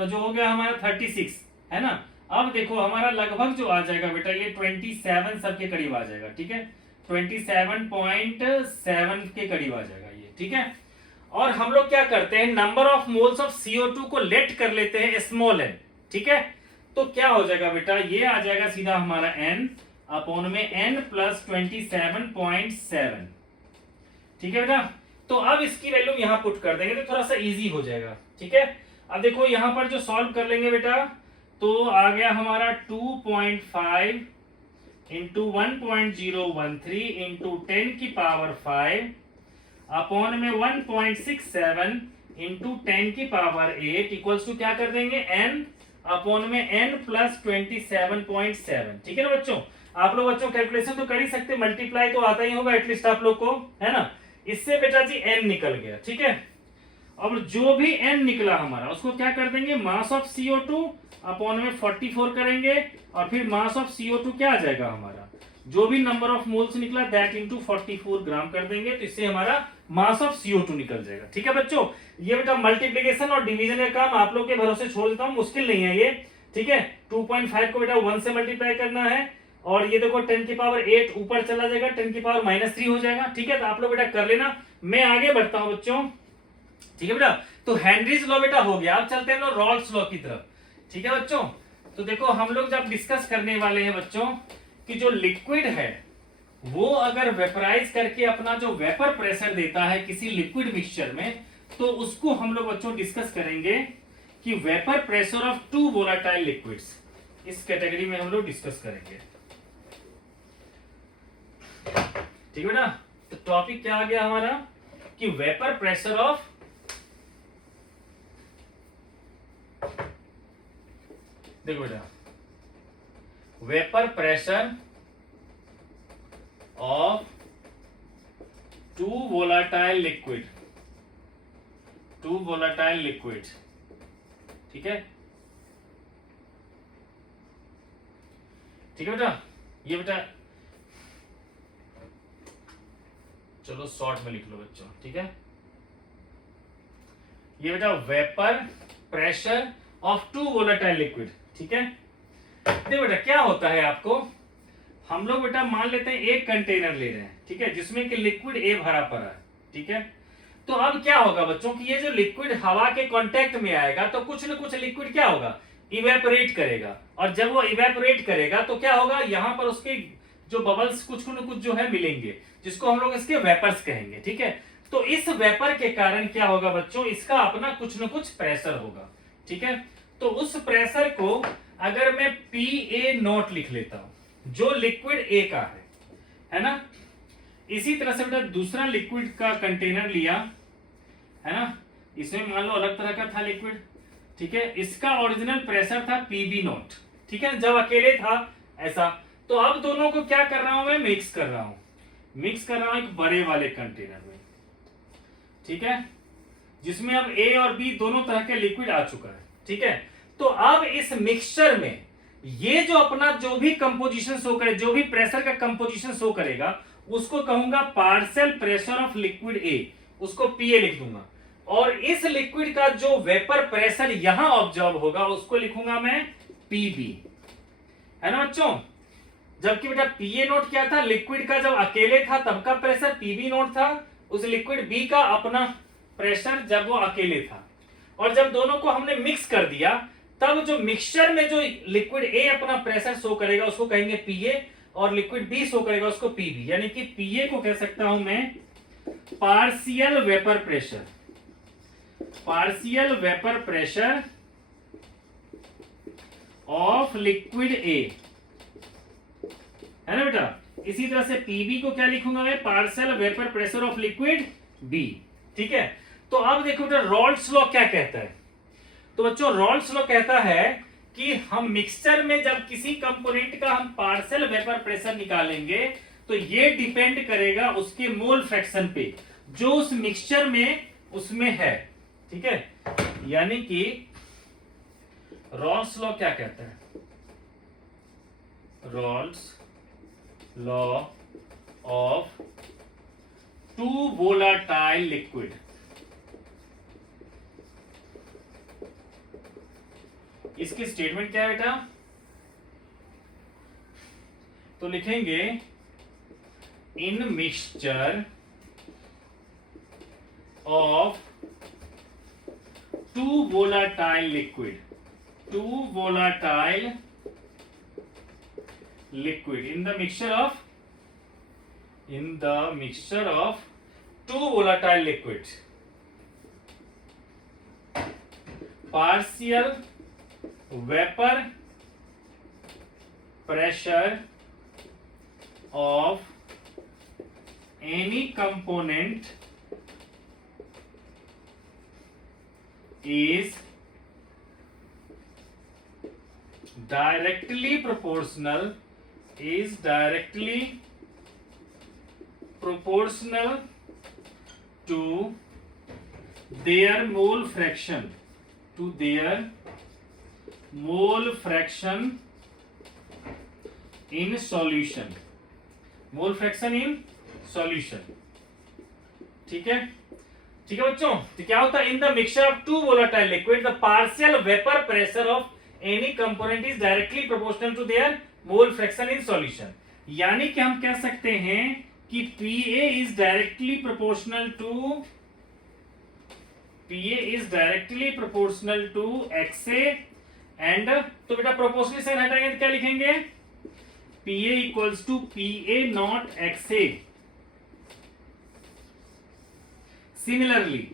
जो हो गया हमारा 36, है ना। अब देखो हमारा लगभग जो आ जाएगा बेटा, ये 27 सब के करीब आ जाएगा। ठीक है, 27.7 के करीब आ जाएगा ये। ठीक है, और हम लोग क्या करते हैं, number of moles of CO2 को लेट कर लेते हैं स्मॉल n। ठीक है, तो क्या हो जाएगा बेटा, ये आ जाएगा सीधा हमारा n अपॉन में n प्लस 27.7। ठीक है बेटा, तो अब इसकी वैल्यू यहां पुट कर देंगे तो थोड़ा सा इजी हो जाएगा। ठीक है, अब देखो यहां पर जो सॉल्व कर लेंगे बेटा, तो आ गया हमारा 2.5 इंटू 1.013 इंटू 10 की पावर 5 अपॉन में 1.67 इंटू 10 की पावर 8 इक्वल्स टू क्या कर देंगे, n अपॉन में n प्लस 27.7। ठीक है ना बच्चों, आप लोग बच्चों कैलकुलेशन तो कर ही सकते, मल्टीप्लाई तो आता ही होगा एटलीस्ट आप लोग को, है ना। इससे बेटा जी n निकल गया। ठीक है, अब जो भी n निकला हमारा उसको क्या कर देंगे, मास ऑफ CO2 अपॉन में 44 करेंगे, और फिर मास ऑफ CO2 क्या आ जाएगा हमारा, जो भी नंबर ऑफ मोल्स निकला दैट इंटू 44 ग्राम कर देंगे, तो इससे हमारा मास ऑफ CO2 निकल जाएगा। ठीक है बच्चों, ये बेटा मल्टीप्लिकेशन और डिवीजन का काम आप लोग के भरोसे छोड़ देता हूं, मुश्किल नहीं है ये। ठीक है, 2.5 को बेटा 1 से मल्टीप्लाई करना है, और ये देखो 10 की पावर 8 ऊपर चला जाएगा, 10 की पावर -3 हो जाएगा। ठीक है, तो आप लोग बेटा कर लेना, मैं आगे बढ़ता हूं बच्चों। ठीक है बेटा, तो हेनरीज लॉ बेटा हो गया, अब चलते हैं लोग रॉल्स लॉ की तरफ। ठीक है बच्चों, तो देखो हम लोग जब डिस्कस करने वाले हैं बच्चों कि जो लिक्विड है वो अगर वेपराइज करके अपना जो वेपर प्रेशर देता है किसी लिक्विड मिक्सचर में, तो उसको हम लोग बच्चों डिस्कस करेंगे कि vapour pressure of 2 volatile liquids, इस कैटेगरी में हम लोग डिस्कस करेंगे। ठीक है बेटा, तो टॉपिक क्या आ गया हमारा कि वेपर प्रेशर ऑफ, देखो बेटा vapour pressure of 2 volatile liquid, 2 volatile liquid. ठीक है, ठीक है बेटा, ये बेटा चलो शॉर्ट में लिख लो बच्चों। ठीक है, ये बेटा vapour pressure of 2 volatile liquid. ठीक है, देखो बेटा क्या होता है, आपको हम लोग बेटा मान लेते हैं एक कंटेनर ले रहे हैं, ठीक है, जिसमें कि लिक्विड A भरा पड़ा है। ठीक है, तो अब क्या होगा बच्चों कि ये जो लिक्विड हवा के कांटेक्ट में आएगा तो कुछ न कुछ लिक्विड क्या होगा, इवेपोरेट करेगा, और जब वो इवेपोरेट करेगा तो क्या होगा, यहां पर उसके जो बबल्स कुछ न कुछ जो है मिलेंगे, जिसको हम लोग इसके वेपर्स कहेंगे। ठीक है, तो इस वेपर के कारण क्या होगा बच्चों, इसका अपना कुछ न कुछ प्रेशर होगा। ठीक है, तो उस प्रेशर को अगर मैं PA0 लिख लेता हूं, जो लिक्विड A का है ना, इसी तरह से बेटा दूसरा लिक्विड का कंटेनर लिया, है ना, इसमें मान लो अलग तरह का था लिक्विड, ठीक है, इसका ओरिजिनल प्रेशर था पीबी नॉट, ठीक है, जब अकेले था ऐसा। तो अब दोनों को क्या कर रहा हूं मैं, मिक्स कर रहा हूं, मिक्स कर रहा हूं एक बड़े वाले कंटेनर में, ठीक है, जिसमें अब ए और बी दोनों तरह के लिक्विड आ चुका है, ठीक है। तो अब इस मिक्सचर में ये जो अपना जो भी कंपोजिशन शो करे, जो भी प्रेशर का कंपोजिशन शो करेगा, उसको कहूंगा पार्शियल प्रेशर ऑफ लिक्विड ए, उसको पीए लिख दूंगा। और इस लिक्विड का जो वेपर प्रेशर यहां ऑब्जर्व होगा उसको लिखूंगा मैं पीबी, है ना बच्चों। जबकि बेटा पीए नोट क्या था, लिक्विड का जब अकेले था तब का प्रेशर पीबी नोट था, उस लिक्विड बी का अपना प्रेशर जब वो अकेले था। और जब दोनों को हमने मिक्स कर दिया तब जो मिक्सचर में जो लिक्विड ए अपना प्रेशर शो करेगा उसको कहेंगे पीए, और लिक्विड बी शो करेगा उसको पीबी। यानी कि पीए को कह सकता हूं मैं partial vapour pressure, partial vapour pressure of liquid ए, है ना बेटा। इसी तरह से पीबी को क्या लिखूंगा मैं, partial vapour pressure of liquid B, ठीक है। तो अब देखो बेटा रॉल्स लॉ क्या कहता है। तो बच्चों रॉल्स लॉ कहता है कि हम मिक्सचर में जब किसी कंपोनेंट का हम पार्शियल वेपर प्रेशर निकालेंगे तो ये डिपेंड करेगा उसके मोल फ्रैक्शन पे जो उस मिक्सचर में उसमें है, ठीक है। यानी कि रॉल्स लॉ क्या कहता है, Raoult's law of two volatile liquid, इसकी स्टेटमेंट क्या है बेटा, तो लिखेंगे in mixture of two volatile liquid, two volatile liquid in the mixture of, in the mixture of two volatile liquids, partial vapor pressure of any component is directly proportional, is directly proportional to their mole fraction, to their mole fraction in solution, mole fraction in solution, ठीक है, ठीक है बच्चों। तो क्या होता है, in the mixture of two volatile liquid the partial vapour pressure of any component is directly proportional to their mole fraction in solution. यानी कि हम कह सकते हैं कि PA is directly proportional to XA and, तो बेटा प्रोपोर्शनल से हटाएंगे तो क्या लिखेंगे, PA equals to PA nought XA। Similarly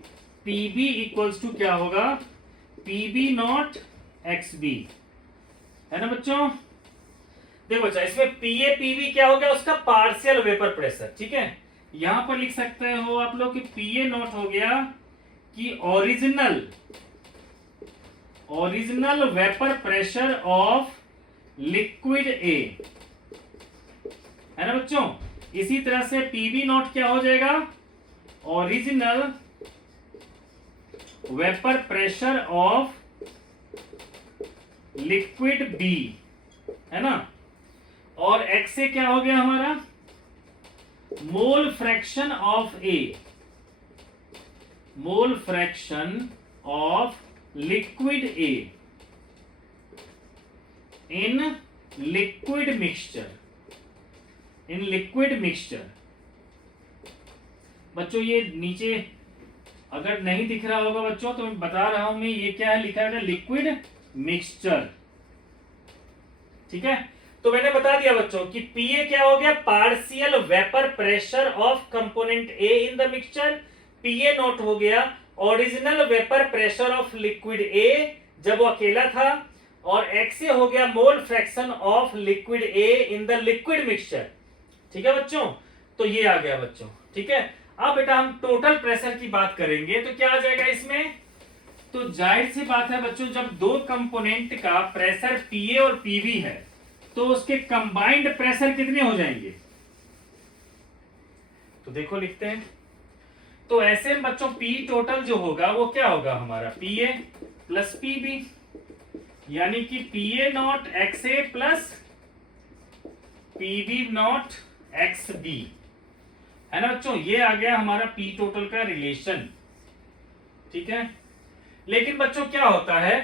PB equals to क्या होगा, PB नॉट XB, है ना बच्चों। देखो बच्चा इसमें पीए पीबी क्या हो गया, उसका पार्शियल वेपर प्रेशर, ठीक है। यहां पर लिख सकते हो आप लोग कि पीए नॉट हो गया कि original vapour pressure of liquid ए, है ना बच्चों। इसी तरह से पीबी नॉट क्या हो जाएगा, original vapour pressure of liquid B, है ना। और एक्स से क्या हो गया हमारा, mole fraction of A, mole fraction of liquid A in liquid mixture, in liquid mixture. बच्चों ये नीचे अगर नहीं दिख रहा होगा बच्चों तो मैं बता रहा हूं मैं, ये क्या है लिखा है, लिक्विड मिक्सचर, ठीक है। तो मैंने बता दिया बच्चों कि पीए क्या हो गया, partial vapour pressure of component A in the mixture. PA not हो गया original vapour pressure of liquid ए जब वो अकेला था, और एक्सए हो गया मोल fraction of liquid A in the liquid mixture, ठीक है बच्चों। तो ये आ गया बच्चों, ठीक है। अब बेटा हम टोटल प्रेशर की बात करेंगे तो क्या आ जाएगा इसमें, तो जाहिर सी बात है बच्चों, जब दो कंपोनेंट का प्रेशर पीए और पीवी है तो उसके कंबाइंड प्रेशर कितने हो जाएंगे, तो देखो लिखते हैं। तो ऐसे में बच्चों पी टोटल जो होगा वो क्या होगा हमारा, पीए प्लस पीबी, यानी कि PA nought x A plus PB nought x B, है ना बच्चों। ये आ गया हमारा पी टोटल का रिलेशन, ठीक है। लेकिन बच्चों क्या होता है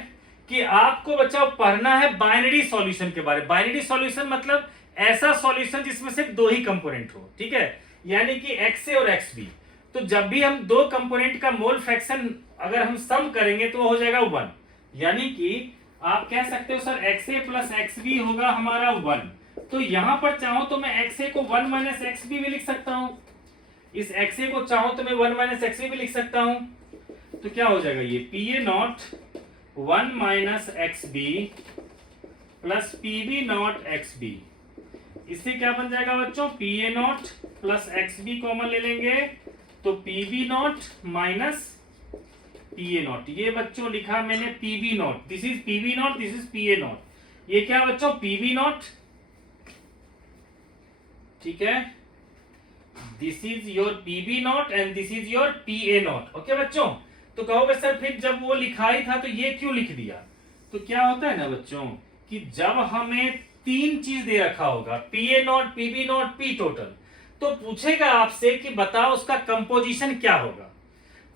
कि आपको बच्चों पढ़ना है बाइनरी सॉल्यूशन के बारे में। बाइनरी सॉल्यूशन मतलब ऐसा सॉल्यूशन जिसमें सिर्फ दो ही कंपोनेंट हो, ठीक है, यानी कि एक्स ए और एक्स बी। तो जब भी हम दो कंपोनेंट का मोल फ्रैक्शन अगर हम सम करेंगे तो वो हो जाएगा 1, यानी कि आप कह सकते हो sir x A plus x B होगा हमारा 1। तो यहां पर चाहो तो मैं एक्स ए को 1 माइनस एक्स बी भी लिख सकता हूं, इस एक्स ए को चाहो तो मैं 1 माइनस एक्स बी भी लिख सकता हूं। तो क्या हो जाएगा ये PA nought 1 minus x B plus PB nought x B, इससे क्या बन जाएगा बच्चों, PA nought plus x B common ले लेंगे तो PB nought minus PA nought. ये बच्चों लिखा मैंने PB nought, this is PB nought, this is PA nought. ये क्या बच्चों, पीबी नॉट, ठीक है, this is your PB nought and this is your PA nought. Okay बच्चों, तो कहोगे सर फिर जब वो लिखा ही था तो ये क्यों लिख दिया। तो क्या होता है ना बच्चों कि जब हमें तीन चीज दे रखा होगा, PA nought, PB nought, P total, तो पूछेगा आपसे कि बताओ उसका कंपोजिशन क्या होगा।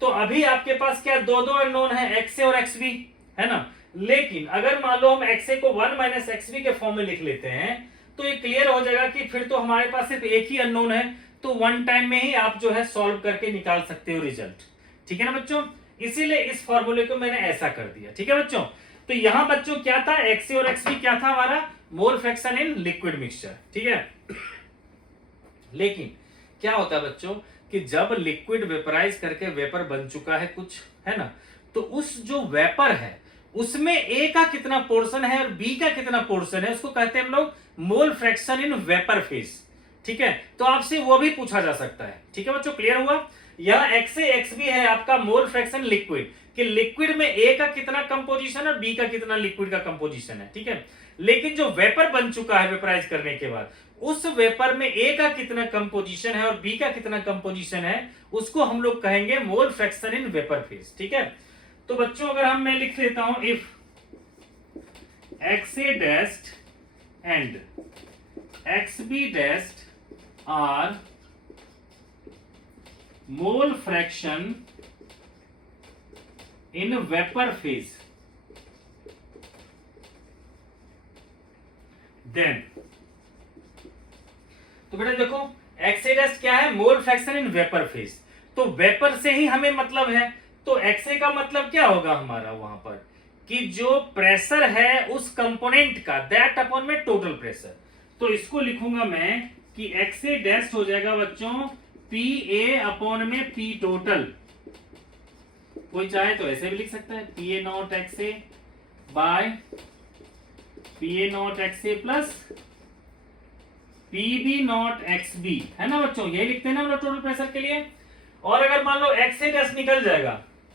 तो अभी आपके पास क्या दो दो अननोन है, एक्स ए और एक्स बी, है ना। लेकिन अगर मान लो हम एक्स ए को 1 माइनस एक्स बी के फॉर्म में लिख लेते हैं तो ये क्लियर हो जाएगा कि फिर तो हमारे पास सिर्फ एक ही अननोन है, तो वन टाइम में ही आप जो है सॉल्व करके निकाल सकते हो रिजल्ट, ठीक है ना बच्चों। इसीलिए इस फॉर्मूले को मैंने ऐसा कर दिया, ठीक है बच्चों। तो यहां बच्चों क्या था, एक्स ए और एक्स बी क्या था हमारा, mole fraction in liquid mixture, ठीक है। लेकिन क्या होता है बच्चों कि जब लिक्विड वेपराइज करके वेपर बन चुका है कुछ, है ना, तो उस जो वेपर है उसमें ए का कितना पोर्शन है और बी का कितना पोर्शन है, उसको कहते हैं हम लोग मोल फ्रैक्शन इन वेपर फेज, ठीक है। तो आपसे वो भी पूछा जा सकता है, ठीक है बच्चों, क्लियर हुआ। यह एक्स ए एक्स बी है आपका मोल फ्रैक्शन लिक्विड, कि लिक्विड में ए का कितना कंपोजिशन है, बी का कितना लिक्विड का कंपोजिशन है, ठीक है। लेकिन जो वेपर बन चुका है वेपराइज करने के बाद, उस वेपर में ए का कितना कंपोजिशन है और बी का कितना कंपोजिशन है, उसको हम लोग कहेंगे मोल फ्रैक्शन इन वेपर फेज, ठीक है। तो बच्चों अगर हम मैं लिख लेता हूं, if X A dashed and X B dashed are mole fraction in vapour phase, then, तो बेटा देखो एक्स ए डैश क्या है, mole fraction in vapour phase, तो वेपर से ही हमें मतलब है, तो एक्स ए का मतलब क्या होगा हमारा वहां पर कि जो प्रेशर है उस कंपोनेंट का, दैट अपॉन में टोटल प्रेशर। तो इसको लिखूंगा मैं कि एक्स ए डैश हो जाएगा बच्चों पी ए अपॉन में पी टोटल, कोई चाहे तो ऐसे भी लिख सकता है, P A nought x A by P A nought x A plus PB nought x B, है ना बच्चों, यही लिखते हैं ना हम लोग टोटल प्रेशर के लिए। और अगर मान लो एक्स ए डैश निकल जाएगा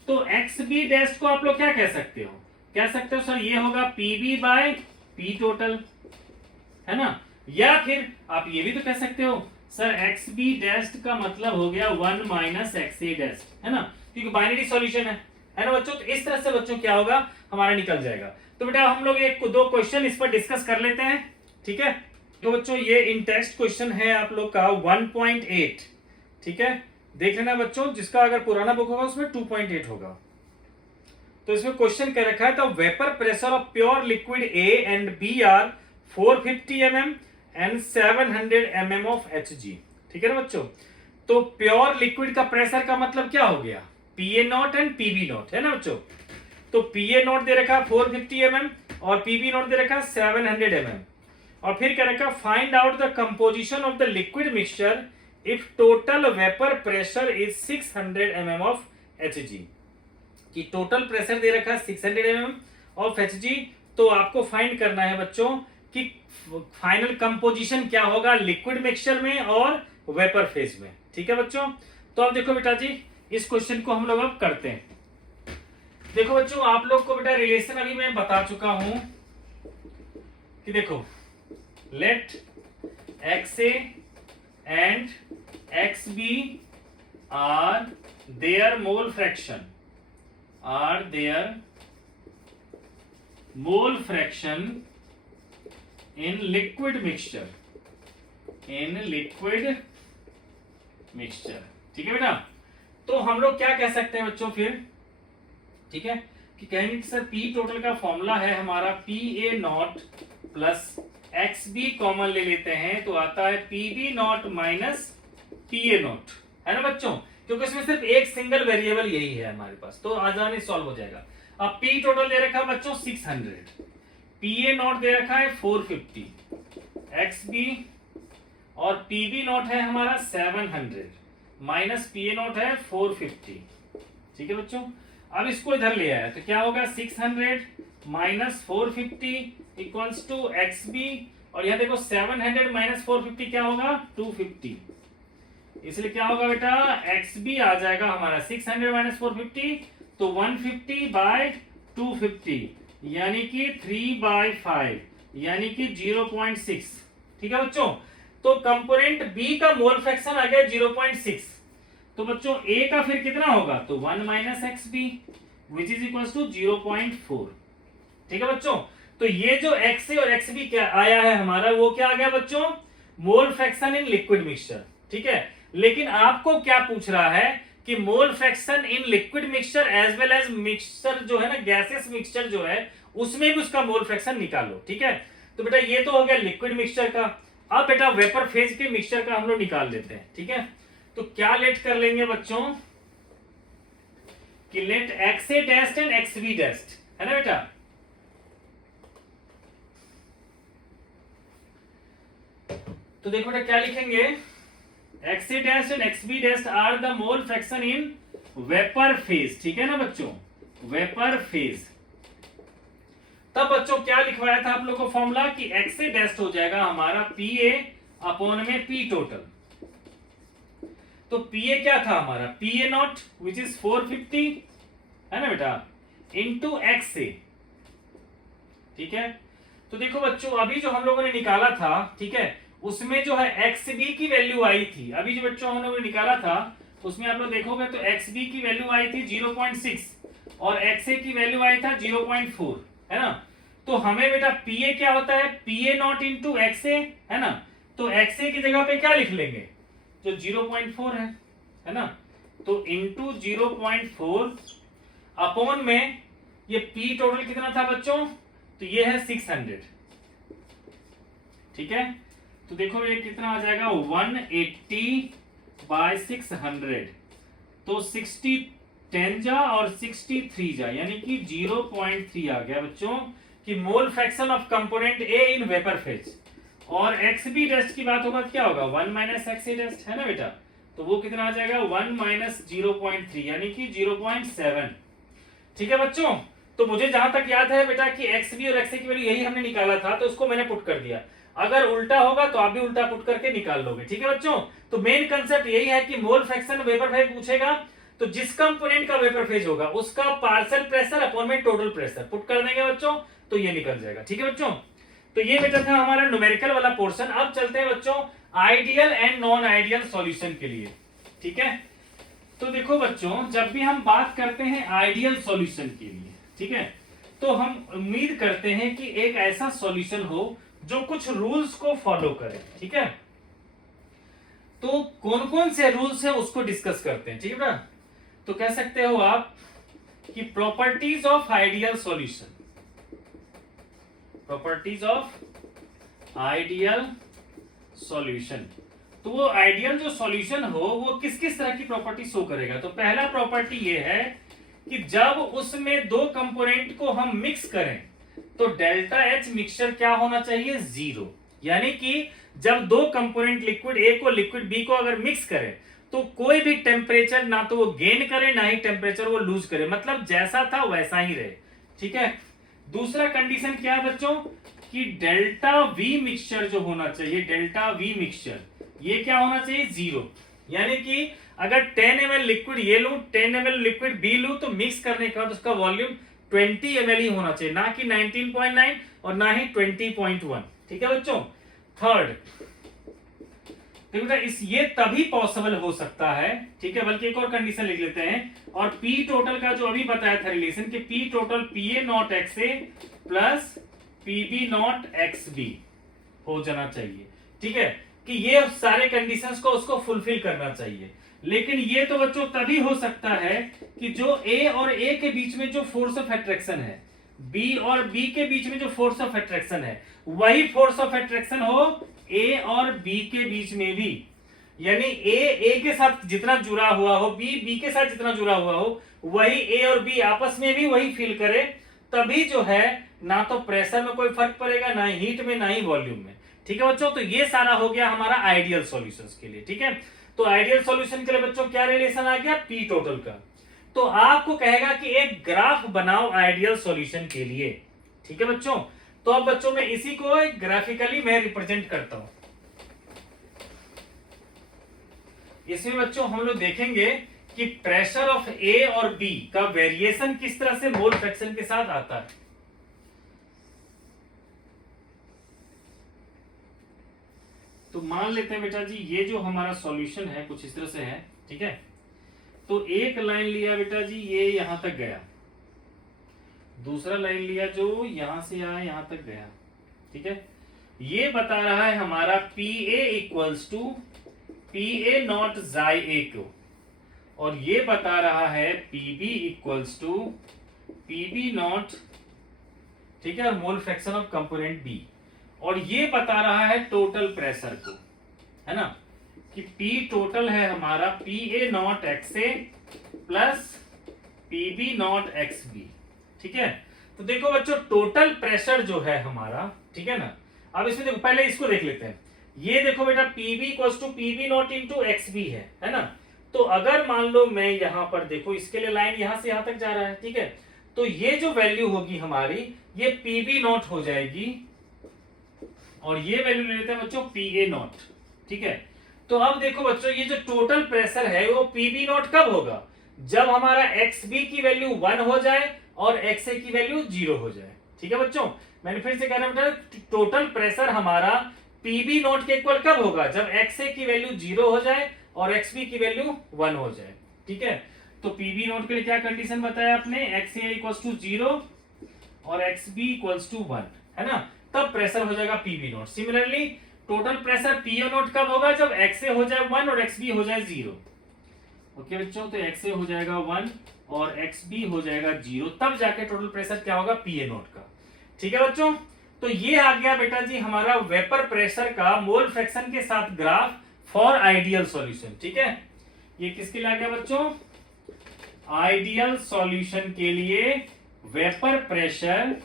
तो एक्स बी डैश को आप लोग क्या कह सकते हो, कह सकते हो सर ये होगा पीबी बाय पी टोटल, है ना। या फिर आप ये भी तो कह सकते हो सर एक्स बी डैश का मतलब हो गया 1 माइनस एक्स ए डैश, है ना, क्योंकि बाइनरी सॉल्यूशन है ना बच्चों। तो इस तरह से बच्चों क्या होगा हमारा निकल जाएगा। तो बेटा हम लोग एक दो क्वेश्चन इस पर डिस्कस कर लेते हैं, ठीक है। तो बच्चों ये इन टेस्ट क्वेश्चन है आप लोग का 1.8, ठीक है, देख लेना बच्चों, जिसका अगर पुराना बुक होगा उसमें 2.8 होगा। तो इसमें क्वेश्चन कह रखा है, the vapour pressure of pure liquid A and B are 450 mm and 700 mm of Hg, ठीक है ना बच्चों। तो प्योर लिक्विड का प्रेशर का मतलब क्या हो गया, पीए नॉट एंड पीबी नॉट, है ना बच्चों। तो पीए नॉट दे रखा 450 mm और पीबी नॉट दे रखा 700 mm, और फिर क्या रखा, find out the composition of the liquid mixture if total vapour pressure is 600 mm of Hg, कि टोटल प्रेशर दे रखा 600 mm ऑफ Hg। तो आपको फाइंड करना है बच्चों कि फाइनल कंपोजिशन क्या होगा लिक्विड मिक्सचर में और वेपर फेज में। ठीक है बच्चों, तो अब देखो बेटा जी, इस क्वेश्चन को हम लोग अब करते हैं। देखो बच्चों, आप लोग को बेटा रिलेशन अभी मैं बता चुका हूं कि देखो, let X A and X B are their mole fraction, in liquid mixture, ठीक है बेटा। तो हम लोग क्या कह सकते हैं बच्चों फिर, ठीक है, कि कहेंगे कि सर पी टोटल का फॉर्मूला है हमारा P A nought plus x B common ले लेते हैं तो आता है P B nought minus P A nought, है ना बच्चों, क्योंकि इसमें सिर्फ एक सिंगल वेरिएबल यही है हमारे पास, तो आसानी सॉल्व हो जाएगा। अब पी टोटल दे रखा है बच्चों 600, पी ए नॉट दे रखा है 450, एक्स बी और पी बी नॉट है हमारा 700 माइनस पी ए नॉट है 450। ठीक है बच्चों, अब इसको इधर ले आया तो क्या होगा 600 minus 450 equals to X B, और यहां देखो 700 माइनस 450 क्या होगा 250, इसलिए क्या होगा बेटा एक्स बी आ जाएगा हमारा 600 माइनस 450 तो 150 बाय 250 यानी कि 3/5 यानी कि 0.6। ठीक है बच्चों, तो कंपोनेंट बी का मोल फ्रैक्शन आ गया 0.6, तो बच्चों ए का फिर कितना होगा तो 1 minus x B which is equal to 0.4। ठीक है बच्चों, तो ये जो एक्स ए और एक्स बी क्या आया है हमारा, वो क्या आ गया बच्चों mole fraction in liquid mixture. ठीक है, लेकिन आपको क्या पूछ रहा है कि mole fraction in liquid mixture as well as mixture जो है ना गैसेस मिक्सचर जो है उसमें भी उसका मोल फ्रैक्शन निकालो। ठीक है, तो बेटा ये तो हो गया लिक्विड मिक्सचर का। अब बेटा वेपर फेज के मिक्सचर का हम लोग निकाल लेते हैं। ठीक है, तो क्या लेट कर लेंगे बच्चों कि let X A dashed and X B dashed, है ना बेटा। तो देखो बेटा क्या लिखेंगे, X A dash and X B dash are the mole fraction in vapour phase. ठीक है ना बच्चों, वेपर फेज। तब बच्चों क्या लिखवाया था आप लोग को फॉर्मूला कि एक्स ए डैश हो जाएगा हमारा पी ए अपॉन में पी टोटल। तो पी ए क्या था हमारा P A not which is 450, है ना बेटा, इंटू एक्स ए। ठीक है, तो देखो बच्चों अभी जो हम लोगों ने निकाला था, ठीक है, उसमें जो है एक्स बी की वैल्यू आई थी। अभी जो बच्चों हम लोगों ने निकाला था उसमें आप लोग देखोगे तो एक्स बी की वैल्यू आई थी 0.6 और एक्स ए की वैल्यू आई था 0.4, है ना। तो हमें बेटा पी ए क्या होता है P A nought into x A, है ना। तो एक्स ए की जगह पे क्या लिख लेंगे जो 0.4 है ना, तो इंटू 0.4 अपॉन में ये पी टोटल कितना था बच्चों, तो ये है 600। ठीक है, तो देखो ये कितना आ जाएगा 180 बाय 600, तो 60 10 जा और 63 जा यानी कि 0.3 आ गया बच्चों कि mole fraction of component A in vapour phase. और एक्स बी टेस्ट की बात होगा क्या होगा 1 माइनस एक्स ए टेस्ट, है ना बेटा, तो वो कितना आ जाएगा 1 माइनस 0.3 यानी कि 0.7। ठीक है बच्चों, तो मुझे जहां तक याद है बेटा कि एक्स बी और एक्स ए की वैल्यू यही हमने निकाला था, तो उसको मैंने पुट कर दिया। अगर उल्टा होगा तो आप भी उल्टा पुट करके निकाल लोगे। ठीक है बच्चों, तो मेन कंसेप्ट यही है कि मोल फ्रैक्शन वेपर फेज पूछेगा तो जिस कंपोनेंट का वेपर फेज होगा उसका पार्शियल प्रेशर अपॉन में टोटल प्रेशर पुट कर देंगे बच्चों, तो ये निकल जाएगा। ठीक है बच्चों, तो ये बेटा था हमारा न्यूमेरिकल वाला पोर्शन। अब चलते हैं बच्चों ideal and non ideal solution के लिए। ठीक है, तो देखो बच्चों जब भी हम बात करते हैं आइडियल सॉल्यूशन के लिए, ठीक है, तो हम उम्मीद करते हैं कि एक ऐसा सॉल्यूशन हो जो कुछ रूल्स को फॉलो करे। ठीक है, तो कौन कौन से रूल्स है उसको डिस्कस करते हैं। ठीक है बेटा, तो कह सकते हो आप कि properties of ideal solution, properties of ideal solution. तो वो आइडियल जो सॉल्यूशन हो वो किस किस तरह की प्रॉपर्टी शो करेगा। तो पहला प्रॉपर्टी ये है कि जब उसमें दो कंपोनेंट को हम मिक्स करें तो डेल्टा एच मिक्सचर क्या होना चाहिए 0, यानी कि जब दो कंपोनेंट लिक्विड ए को लिक्विड बी को अगर मिक्स करें तो कोई भी टेम्परेचर ना तो वो गेन करे ना ही टेम्परेचर वो लूज करे, मतलब जैसा था वैसा ही रहे। ठीक है, दूसरा कंडीशन क्या है बच्चों कि डेल्टा वी मिक्सचर जो होना चाहिए, डेल्टा वी मिक्सचर ये क्या होना चाहिए 0। यानी कि अगर 10 ml लिक्विड ये लूं, 10 ml लिक्विड बी लूं, तो मिक्स करने के बाद उसका वॉल्यूम 20 ml ही होना चाहिए, ना कि 19.9 और ना ही 20.1। ठीक है बच्चों। थर्ड, तो बेटा इस ये तभी पॉसिबल हो सकता है, ठीक है, बल्कि एक और कंडीशन लिख लेते हैं। और पी टोटल का जो अभी बताया था रिलेशन कि P total P A nought x A plus P B nought x B हो जाना चाहिए। ठीक है, कि ये सारे कंडीशंस को उसको फुलफिल करना चाहिए। लेकिन ये तो बच्चों तभी हो सकता है कि जो ए और ए के बीच में जो फोर्स ऑफ अट्रैक्शन है, बी और बी के बीच में जो फोर्स ऑफ अट्रैक्शन है, वही फोर्स ऑफ अट्रैक्शन हो ए और बी के बीच में भी। यानी ए के साथ जितना जुड़ा हुआ हो, बी के साथ जितना जुड़ा हुआ हो, वही ए और बी आपस में भी वही फील करे, तभी जो है ना तो प्रेशर में कोई फर्क पड़ेगा, ना हीट में, ना ही वॉल्यूम में। ठीक है बच्चों, तो ये सारा हो गया हमारा आइडियल सॉल्यूशंस के लिए। ठीक है, तो आइडियल सॉल्यूशन के लिए बच्चों क्या रिलेशन आ गया, पी टोटल का। तो आपको कहेगा कि एक ग्राफ बनाओ आइडियल सॉल्यूशन के लिए। ठीक है बच्चों, तो अब बच्चों में इसी को ग्राफिकली मैं रिप्रेजेंट करता हूं। इसमें बच्चों हम लोग देखेंगे कि प्रेशर ऑफ ए और बी का वेरिएशन किस तरह से मोल फ्रैक्शन के साथ आता है। तो मान लेते हैं बेटा जी, ये जो हमारा सॉल्यूशन है कुछ इस तरह से है। ठीक है, तो एक लाइन लिया बेटा जी, ये यहां तक गया, दूसरा लाइन लिया जो यहां से आया यहां तक गया। ठीक है, ये बता रहा है हमारा P A equals to P A nought जाई ए को, और ये बता रहा है P B equals to P B nought, ठीक है, और mole fraction of component B, और ये बता रहा है टोटल प्रेशर को, है ना, कि P टोटल है हमारा P A nought x A plus P B nought x B. ठीक है, तो देखो बच्चों टोटल प्रेशर जो है हमारा, ठीक है ना, अब इसमें देखो पहले इसको देख लेते हैं। ये देखो बेटा P B equals to P B nought into X B है ना। तो अगर मान लो मैं यहां पर देखो, इसके लिए लाइन यहां से यहां तक जा रहा है। ठीक है, तो ये जो वैल्यू होगी हमारी, ये पी बी नॉट हो जाएगी, और ये वैल्यू ले लेते हैं बच्चों पी ए नॉट। ठीक है, तो अब देखो बच्चों ये जो टोटल प्रेशर है वो पी बी नॉट कब होगा, जब हमारा एक्स बी की वैल्यू 1 हो जाए और एक्स ए की वैल्यू 0 हो जाए। ठीक है बच्चों, मैंने फिर से कहना बेटा, टोटल प्रेशर हमारा पी बी नॉट के इक्वल कब होगा, जब एक्स ए की वैल्यू 0 हो जाए और एक्स बी की वैल्यू 1 हो जाए। ठीक है, तो पी बी नॉट के लिए क्या कंडीशन बताया आपने, एक्स ए इक्वल्स टू 0 और एक्स बी इक्वल्स टू 1, है ना, तब प्रेशर हो जाएगा P B nought. Similarly total pressure P A nought कब होगा, जब एक्स ए हो जाए 1 और एक्स बी हो जाए 0। ओके बच्चों, तो एक्स ए हो जाएगा 1 और एक्स बी हो जाएगा 0, तब जाके टोटल प्रेशर क्या होगा पी ए नॉट का। ठीक है बच्चों, तो ये आ गया बेटा जी हमारा वेपर प्रेशर का मोल फ्रैक्शन के साथ ग्राफ फॉर आइडियल सॉल्यूशन। ठीक है, ये किसके लिए आ गया बच्चों, आइडियल सॉल्यूशन के लिए vapour pressure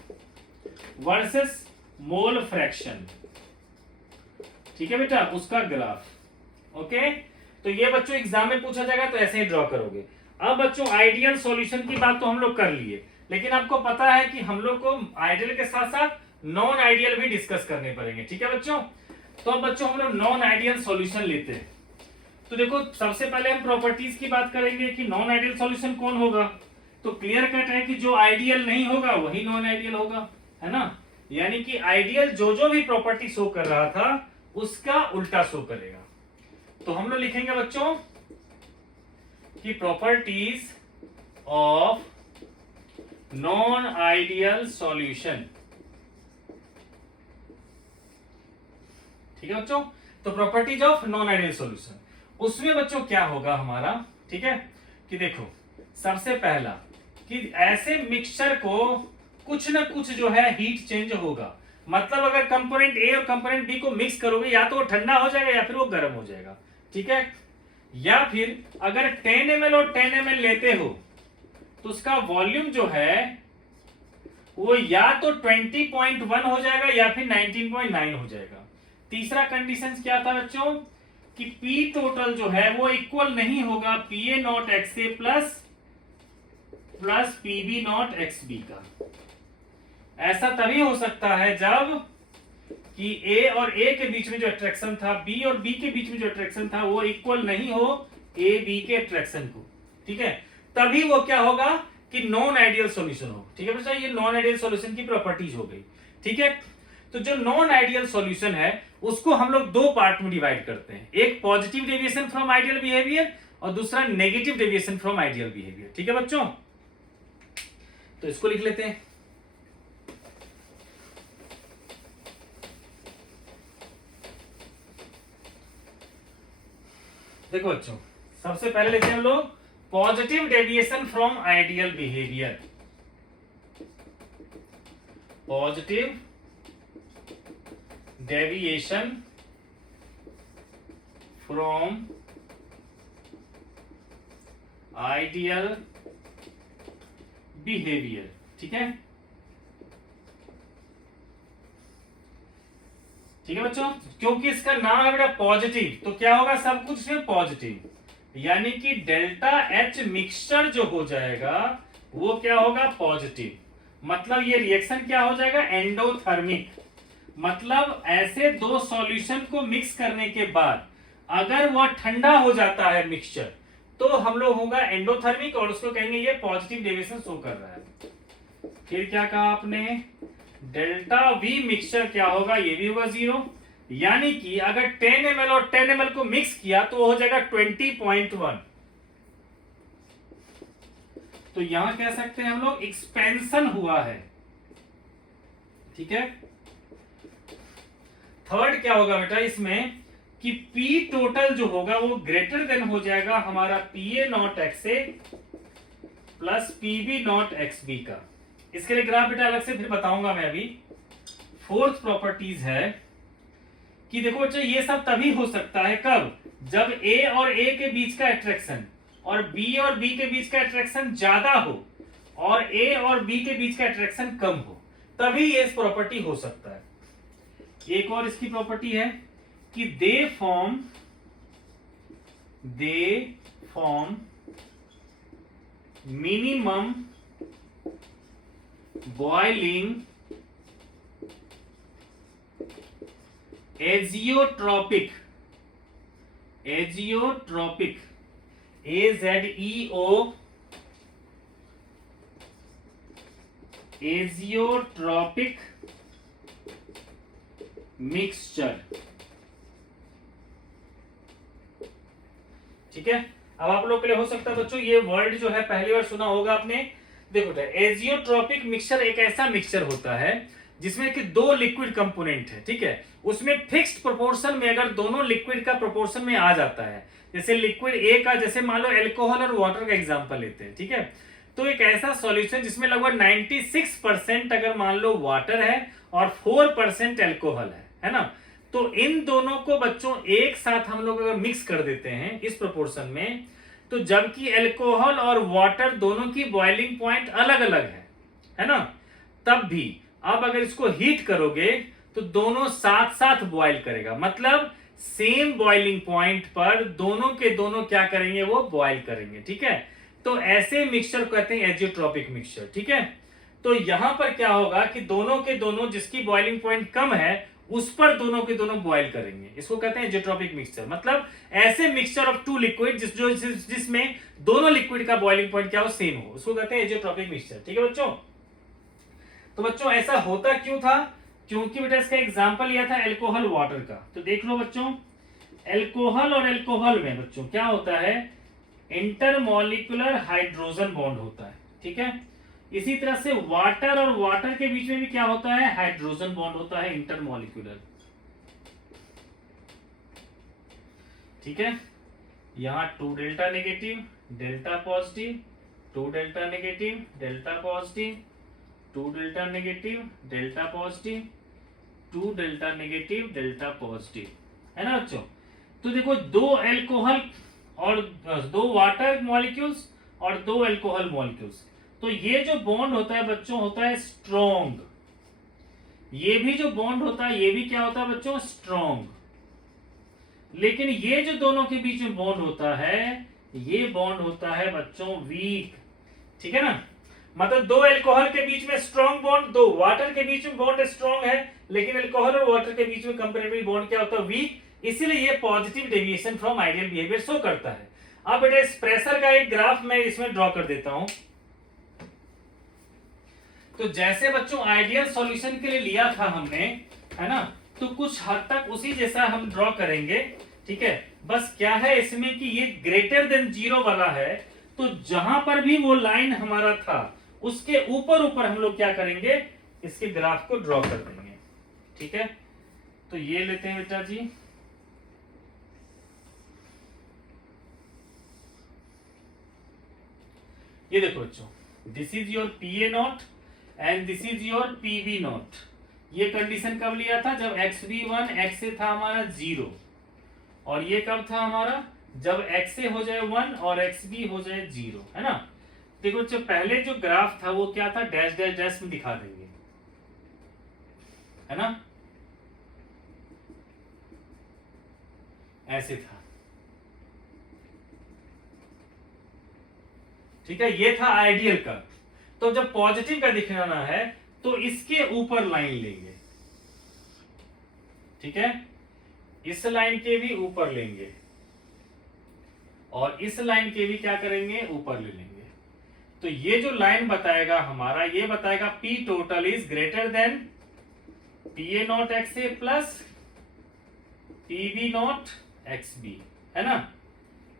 versus mole fraction. ठीक है बेटा, उसका ग्राफ। ओके, तो ये बच्चों एग्जाम में पूछा जाएगा तो ऐसे ही ड्रॉ करोगे। अब बच्चों आइडियल सॉल्यूशन की बात तो हम लोग कर लिए, लेकिन आपको पता है कि हम लोग को आइडियल के साथ साथ नॉन आइडियल भी डिस्कस करने पड़ेंगे। ठीक है बच्चों, तो अब बच्चों हम लोग नॉन आइडियल सॉल्यूशन लेते हैं। तो देखो सबसे पहले हम प्रॉपर्टीज की बात करेंगे कि नॉन आइडियल सॉल्यूशन कौन होगा। तो क्लियर कट है कि जो आइडियल नहीं होगा वही नॉन आइडियल होगा, है ना, यानी कि आइडियल जो भी प्रॉपर्टी शो कर रहा था उसका उल्टा शो करेगा। तो हम लोग लिखेंगे बच्चों कि properties of non ideal solution. ठीक है बच्चों, तो properties of non ideal solution, उसमें बच्चों क्या होगा हमारा, ठीक है, कि देखो सबसे पहला कि ऐसे मिक्सचर को कुछ ना कुछ जो है हीट चेंज होगा। मतलब अगर कंपोनेंट ए और कंपोनेंट बी को मिक्स करोगे या तो वो ठंडा हो जाएगा या फिर वो गर्म हो जाएगा। ठीक है, या फिर अगर 10 ml और 10 ml लेते हो तो उसका वॉल्यूम जो है वो या तो 20.1 हो जाएगा या फिर 19.9 हो जाएगा। तीसरा कंडीशन क्या था बच्चों कि पी टोटल जो है वो इक्वल नहीं होगा P A nought x A plus P B nought x B का। ऐसा तभी हो सकता है जब कि ए और ए के बीच में जो अट्रैक्शन था, बी और बी के बीच में जो अट्रैक्शन था, वो इक्वल नहीं हो ए बी के अट्रैक्शन को, ठीक है, तभी वो क्या होगा कि नॉन आइडियल सॉल्यूशन हो। ठीक है बच्चा, ये नॉन आइडियल सॉल्यूशन की प्रॉपर्टीज हो गई। ठीक है, तो जो नॉन आइडियल सॉल्यूशन है उसको हम लोग दो पार्ट में डिवाइड करते हैं, एक positive deviation from ideal behaviour और दूसरा negative deviation from ideal behaviour. ठीक है बच्चों, तो इसको लिख लेते हैं। देखो बच्चों, सबसे पहले लेते हैं हम लोग positive deviation from ideal behaviour. Positive deviation from ideal behaviour. ठीक है, ठीक है बच्चों, क्योंकि इसका नाम है बेटा पॉजिटिव, तो क्या होगा सब कुछ इसमें पॉजिटिव, यानी कि डेल्टा एच मिक्सचर जो हो जाएगा वो क्या होगा पॉजिटिव। मतलब ये रिएक्शन क्या हो जाएगा एंडोथर्मिक। मतलब ऐसे दो सॉल्यूशन को मिक्स करने के बाद अगर वह ठंडा हो जाता है मिक्सचर, तो हम लोग होगा एंडोथर्मिक और उसको कहेंगे ये पॉजिटिव डेविएशन शो कर रहा है। फिर क्या कहा आपने, डेल्टा वी मिक्सचर क्या होगा, ये भी होगा 0, यानी कि अगर 10 ml और 10 ml को मिक्स किया तो हो जाएगा 20.1। तो यहां कह सकते हैं हम लोग एक्सपेंशन हुआ है। ठीक है, थर्ड क्या होगा बेटा इसमें कि पी टोटल जो होगा वो ग्रेटर देन हो जाएगा हमारा PA nought x A plus PB nought x B का। इसके लिए ग्राफ बेटा अलग से फिर बताऊंगा मैं अभी। फोर्थ प्रॉपर्टीज है कि देखो बच्चा ये सब तभी हो सकता है कब, जब ए और ए के बीच का अट्रैक्शन और बी के बीच का अट्रैक्शन ज्यादा हो और ए और बी के बीच का अट्रैक्शन कम हो, तभी ये प्रॉपर्टी हो सकता है। एक और इसकी प्रॉपर्टी है कि they form minimum boiling azeotropic azeotropic mixture. ठीक है, अब आप लोग के लिए हो सकता है बच्चों ये वर्ड जो है पहली बार सुना होगा आपने। देखो एजियोट्रॉपिक मिक्सचर एक ऐसा मिक्सचर होता है जिसमें कि दो लिक्विड कंपोनेंट है। ठीक है, उसमें फिक्स्ड प्रोपोर्शन में अगर दोनों लिक्विड का प्रोपोर्शन में आ जाता है, जैसे लिक्विड ए का, जैसे मान लो एल्कोहल और वाटर का एग्जांपल लेते हैं। ठीक है, तो एक ऐसा सॉल्यूशन जिसमें लगभग 96% अगर मान लो वाटर है और 4% एल्कोहल है ना, तो इन दोनों को बच्चों एक साथ हम लोग अगर मिक्स कर देते हैं इस प्रोपोर्शन में, तो जबकि एल्कोहल और वाटर दोनों की बॉइलिंग पॉइंट अलग अलग है ना, तब भी अब अगर इसको हीट करोगे तो दोनों साथ साथ बॉइल करेगा। मतलब सेम बॉइलिंग पॉइंट पर दोनों के दोनों क्या करेंगे, वो बॉइल करेंगे। ठीक है, तो ऐसे मिक्सचर कहते हैं एजियोट्रॉपिक मिक्सचर। ठीक है, तो यहां पर क्या होगा कि दोनों के दोनों जिसकी बॉइलिंग पॉइंट कम है उस पर दोनों के दोनों बॉइल करेंगे, इसको कहते हैं एजियोट्रॉपिक मिक्सचर। मतलब ऐसे मिक्सचर ऑफ टू लिक्विड जिसमें दोनों लिक्विड का बॉइलिंग पॉइंट क्या हो, सेम हो, उसको कहते हैं एजियोट्रॉपिक मिक्सचर। ठीक है बच्चों, तो बच्चों ऐसा होता क्यों था, क्योंकि बेटा इसका एग्जांपल लिया था एल्कोहल वाटर का। तो देख लो बच्चों, एल्कोहल और एल्कोहल में बच्चों क्या होता है, इंटरमॉलिक्यूलर हाइड्रोजन बॉन्ड होता है। ठीक है, इसी तरह से वाटर और वाटर के बीच में भी क्या होता है, हाइड्रोजन बॉन्ड होता है, इंटरमॉलिक्यूलर। ठीक है, यहां 2 delta negative delta positive, 2 delta negative delta positive, 2 delta negative delta positive, 2 delta negative delta positive, है ना बच्चों। तो देखो 2 एल्कोहल और 2 वाटर मॉलिक्यूल्स और 2 एल्कोहल मॉलिक्यूल्स, तो ये जो बॉन्ड होता है बच्चों होता है स्ट्रॉन्ग। ये भी जो बॉन्ड होता है ये भी क्या होता है बच्चों, स्ट्रॉन्ग। लेकिन ये जो दोनों के बीच में बॉन्ड होता है ये बॉन्ड होता है बच्चों वीक। ठीक है ना, मतलब दो एल्कोहल के बीच में स्ट्रॉन्ग बॉन्ड, दो वाटर के बीच में बॉन्ड स्ट्रॉन्ग है, लेकिन एल्कोहल और वाटर के बीच में कंपैरेटिवली बॉन्ड क्या होता है, वीक, इसीलिए ये positive deviation from ideal behaviour show करता है। अब बेटा इस प्रेशर का एक ग्राफ मैं इसमें ड्रॉ कर देता हूं। तो जैसे बच्चों आइडियल सॉल्यूशन के लिए लिया था हमने, है ना, तो कुछ हद तक उसी जैसा हम ड्रॉ करेंगे, ठीक है। बस क्या है इसमें कि ये ग्रेटर देन जीरो वाला है, तो जहां पर भी वो लाइन हमारा था उसके ऊपर ऊपर हम लोग क्या करेंगे, इसके ग्राफ को ड्रॉ कर देंगे, ठीक है। तो ये लेते हैं बेटा जी, ये देखो बच्चों, this is your PA nought and this is your PB nought. ये कंडीशन कब लिया था, जब एक्स बी वन एक्स से था हमारा 0, और ये कब था हमारा, जब एक्स से हो जाए 1 और एक्स बी हो जाए 0, है ना। देखो जो पहले जो ग्राफ था वो क्या था, डैश डैश डैश में दिखा देंगे, है ना, ऐसे था, ठीक है। ये था आइडियल का। तो जब पॉजिटिव का दिखाना है तो इसके ऊपर लाइन लेंगे, ठीक है, इस लाइन के भी ऊपर लेंगे और इस लाइन के भी क्या करेंगे, ऊपर ले लेंगे। तो ये जो लाइन बताएगा हमारा, ये बताएगा P total is greater than P A nought x A plus P B nought x B, है ना।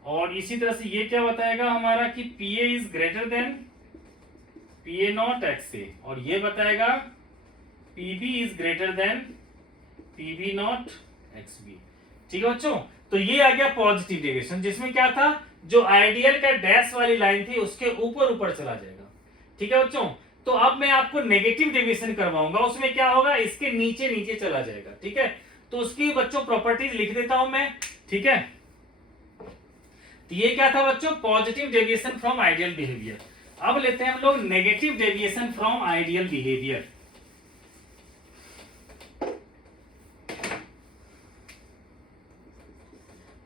और इसी तरह से ये क्या बताएगा हमारा कि P A is greater than P A nought x A, और ये बताएगा P B is greater than P B nought x B, ठीक है बच्चों। तो ये आ गया पॉजिटिव डेविएशन, जिसमें क्या था, जो आइडियल का डैश वाली लाइन थी उसके ऊपर ऊपर चला जाएगा, ठीक है बच्चों। तो अब मैं आपको नेगेटिव डेविएशन करवाऊंगा, उसमें क्या होगा, इसके नीचे नीचे चला जाएगा, ठीक है। तो उसकी बच्चों प्रॉपर्टीज लिख देता हूं मैं, ठीक है। तो ये क्या था बच्चों, positive deviation from ideal behaviour. अब लेते हैं हम लोग negative deviation from ideal behaviour.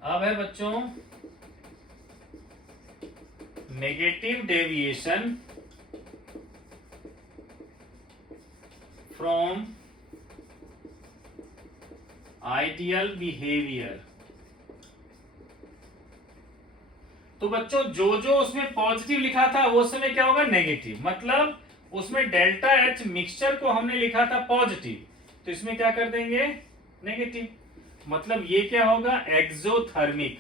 अब है बच्चों negative deviation from ideal behaviour. तो बच्चों जो जो उसमें पॉजिटिव लिखा था वो समय क्या होगा, नेगेटिव। मतलब उसमें डेल्टा एच मिक्सचर को हमने लिखा था पॉजिटिव, तो इसमें क्या कर देंगे, नेगेटिव। मतलब ये क्या होगा, एक्सोथर्मिक।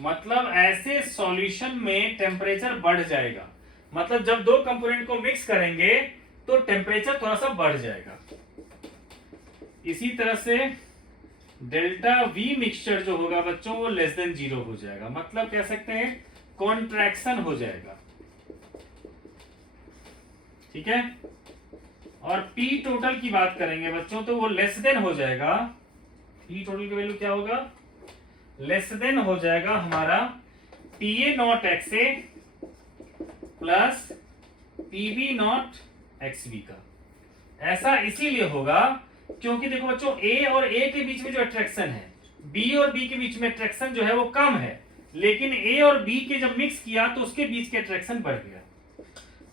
मतलब ऐसे सॉल्यूशन में टेम्परेचर बढ़ जाएगा, मतलब जब दो कंपोनेंट को मिक्स करेंगे तो टेम्परेचर थोड़ा सा बढ़ जाएगा। इसी तरह से डेल्टा वी मिक्सचर जो होगा बच्चों वो लेस देन 0 हो जाएगा, मतलब कह सकते हैं कॉन्ट्रैक्शन हो जाएगा, ठीक है। और पी टोटल की बात करेंगे बच्चों तो वो लेस देन हो जाएगा, पी टोटल की वैल्यू क्या होगा, लेस देन हो जाएगा हमारा P A nought x A plus P B nought x B का। ऐसा इसीलिए होगा क्योंकि देखो बच्चों ए और ए के बीच में जो अट्रैक्शन है, बी और बी के बीच में अट्रैक्शन जो है वो कम है, लेकिन ए और बी के जब मिक्स किया तो उसके बीच के अट्रैक्शन बढ़ गया।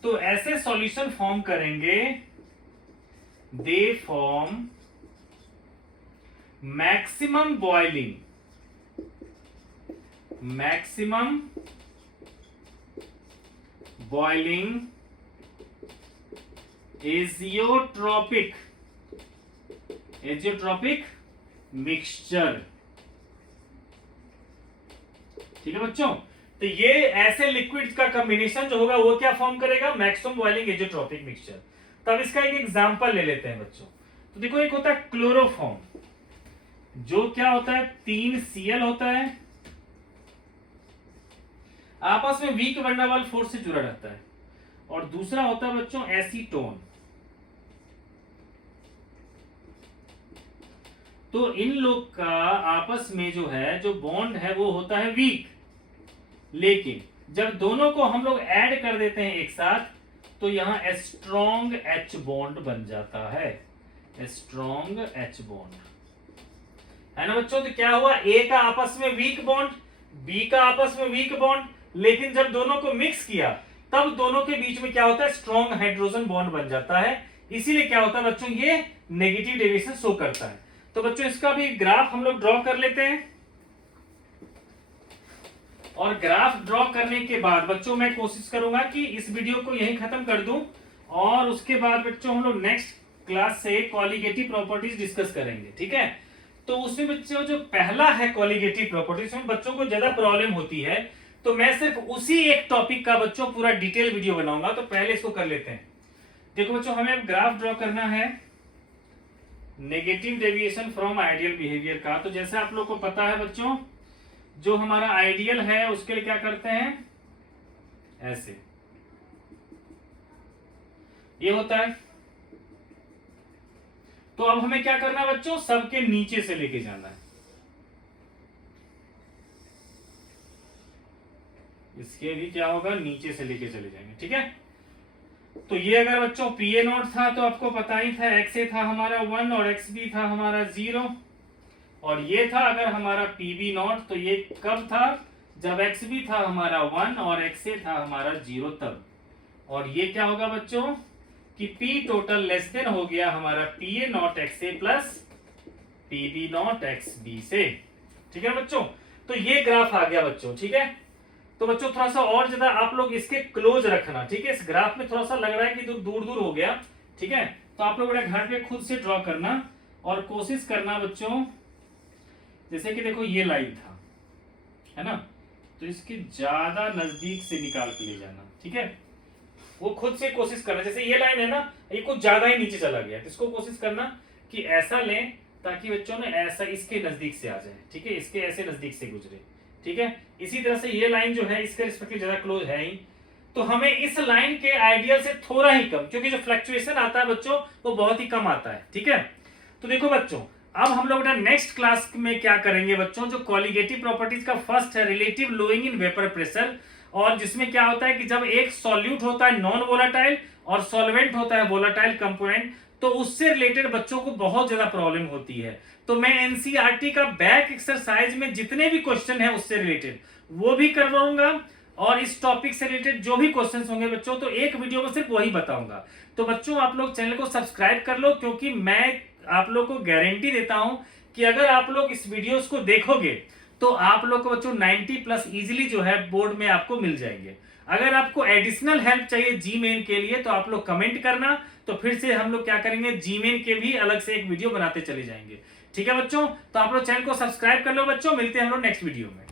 तो ऐसे सॉल्यूशन फॉर्म करेंगे, they form maximum boiling, maximum boiling azeotropic, azeotropic mixture, ठीक है बच्चों। तो ये ऐसे लिक्विड का कॉम्बिनेशन जो होगा वो क्या फॉर्म करेगा, मैक्सिमम बॉइलिंग एजियोट्रोपिक मिक्सचर। तब इसका एक एग्जांपल ले लेते हैं बच्चों। तो देखो एक होता है क्लोरोफॉर्म, जो क्या होता है 3Cl होता है, आपस में वीक वनरेबल फोर्स से जुड़ा रहता है, और दूसरा होता है बच्चों एसीटोन। तो इन लोग का आपस में जो है जो बॉन्ड है वो होता है वीक, लेकिन जब दोनों को हम लोग ऐड कर देते हैं एक साथ तो यहां स्ट्रॉन्ग एच बॉन्ड बन जाता है, स्ट्रॉन्ग एच बॉन्ड, है ना बच्चों। तो क्या हुआ, ए का आपस में वीक बॉन्ड, बी का आपस में वीक बॉन्ड, लेकिन जब दोनों को मिक्स किया तब दोनों के बीच में क्या होता है, स्ट्रॉन्ग हाइड्रोजन बॉन्ड बन जाता है। इसीलिए क्या होता है बच्चों, ये नेगेटिव डेविएशन शो करता है। तो बच्चों इसका भी ग्राफ हम लोग ड्रॉ कर लेते हैं, और ग्राफ ड्रॉ करने के बाद बच्चों मैं कोशिश करूंगा कि इस वीडियो को यहीं खत्म कर दूं, और उसके बाद बच्चों हम लोग नेक्स्ट क्लास से कॉलिगेटिव प्रॉपर्टीज डिस्कस करेंगे, ठीक है। तो उसमें बच्चों जो पहला है कॉलिगेटिव प्रॉपर्टीज, में बच्चों को ज्यादा प्रॉब्लम होती है, तो मैं सिर्फ उसी एक टॉपिक का बच्चों पूरा डिटेल वीडियो बनाऊंगा। तो पहले इसको कर लेते हैं। देखो बच्चों, हमें अब ग्राफ ड्रॉ करना है negative deviation from ideal behaviour का। तो जैसे आप लोग को पता है बच्चों, जो हमारा आइडियल है उसके लिए क्या करते हैं, ऐसे ये होता है। तो अब हमें क्या करना है बच्चों, सबके नीचे से लेके जाना है। इसके भी क्या होगा, नीचे से लेके चले जाएंगे, ठीक है। तो ये अगर बच्चों पीए नॉट था तो आपको पता ही था, एक्स ए था हमारा 1 और एक्स बी था हमारा 0, और ये था अगर हमारा पीबी नॉट, तो ये कब था, जब एक्स बी था हमारा 1 और एक्स ए था हमारा 0 तब। और ये क्या होगा बच्चों कि पी टोटल लेस देन हो गया हमारा PA nought x A plus PB nought x B से, ठीक है बच्चों। तो ये ग्राफ आ गया बच्चों, ठीक है। तो बच्चों थोड़ा सा और ज्यादा आप लोग इसके क्लोज रखना, ठीक है। इस ग्राफ में थोड़ा सा लग रहा है कि दूर दूर हो गया, ठीक है। तो आप लोग घर पे खुद से ड्रॉ करना और कोशिश करना बच्चों, जैसे कि देखो ये लाइन था, है ना, तो इसके ज्यादा नजदीक से निकाल के ले जाना, ठीक है। वो खुद से कोशिश करना, जैसे ये लाइन है ना, ये कुछ ज्यादा ही नीचे चला गया, तो इसको कोशिश करना कि ऐसा लें ताकि बच्चों ने ऐसा इसके नजदीक से आ जाए, ठीक है, इसके ऐसे नजदीक से गुजरे, ठीक है। इसी तरह से ये लाइन जो है इसके रिस्पेक्टिव ज्यादा क्लोज है ही, तो हमें इस लाइन के आइडियल से थोड़ा ही कम, क्योंकि जो फ्लक्चुएशन आता है बच्चों वो बहुत ही कम आता है, ठीक है। तो देखो बच्चों, अब हम लोग नेक्स्ट क्लास में क्या करेंगे बच्चों, जो कॉलिगेटिव प्रॉपर्टीज का फर्स्ट है रिलेटिव लोइंग इन वेपर प्रेशर, और जिसमें क्या होता है कि जब एक सॉल्यूट होता है नॉन वोलाटाइल और सॉल्वेंट होता है वोलाटाइल कंपोनेंट, तो उससे रिलेटेड बच्चों को बहुत ज्यादा प्रॉब्लम होती है। तो मैं एनसीईआरटी का बैक एक्सरसाइज में जितने भी क्वेश्चन है उससे रिलेटेड वो भी करवाऊंगा, और इस टॉपिक से रिलेटेड जो भी क्वेश्चंस होंगे बच्चों, तो एक वीडियो में सिर्फ वही बताऊंगा। तो बच्चों आप लोग चैनल को सब्सक्राइब कर लो, क्योंकि मैं आप लोग को गारंटी देता हूं कि अगर आप लोग इस वीडियोस को देखोगे तो आप लोग को बच्चों 90+ इजीली जो है बोर्ड में आपको मिल जाएंगे। अगर आपको एडिशनल हेल्प चाहिए जीमेन के लिए तो आप लोग कमेंट करना, तो फिर से हम लोग क्या करेंगे, जीमेन के भी अलग से एक वीडियो बनाते चले जाएंगे, ठीक है बच्चों। तो आप लोग चैनल को सब्सक्राइब कर लो बच्चों, मिलते हैं हम लोग नेक्स्ट वीडियो में।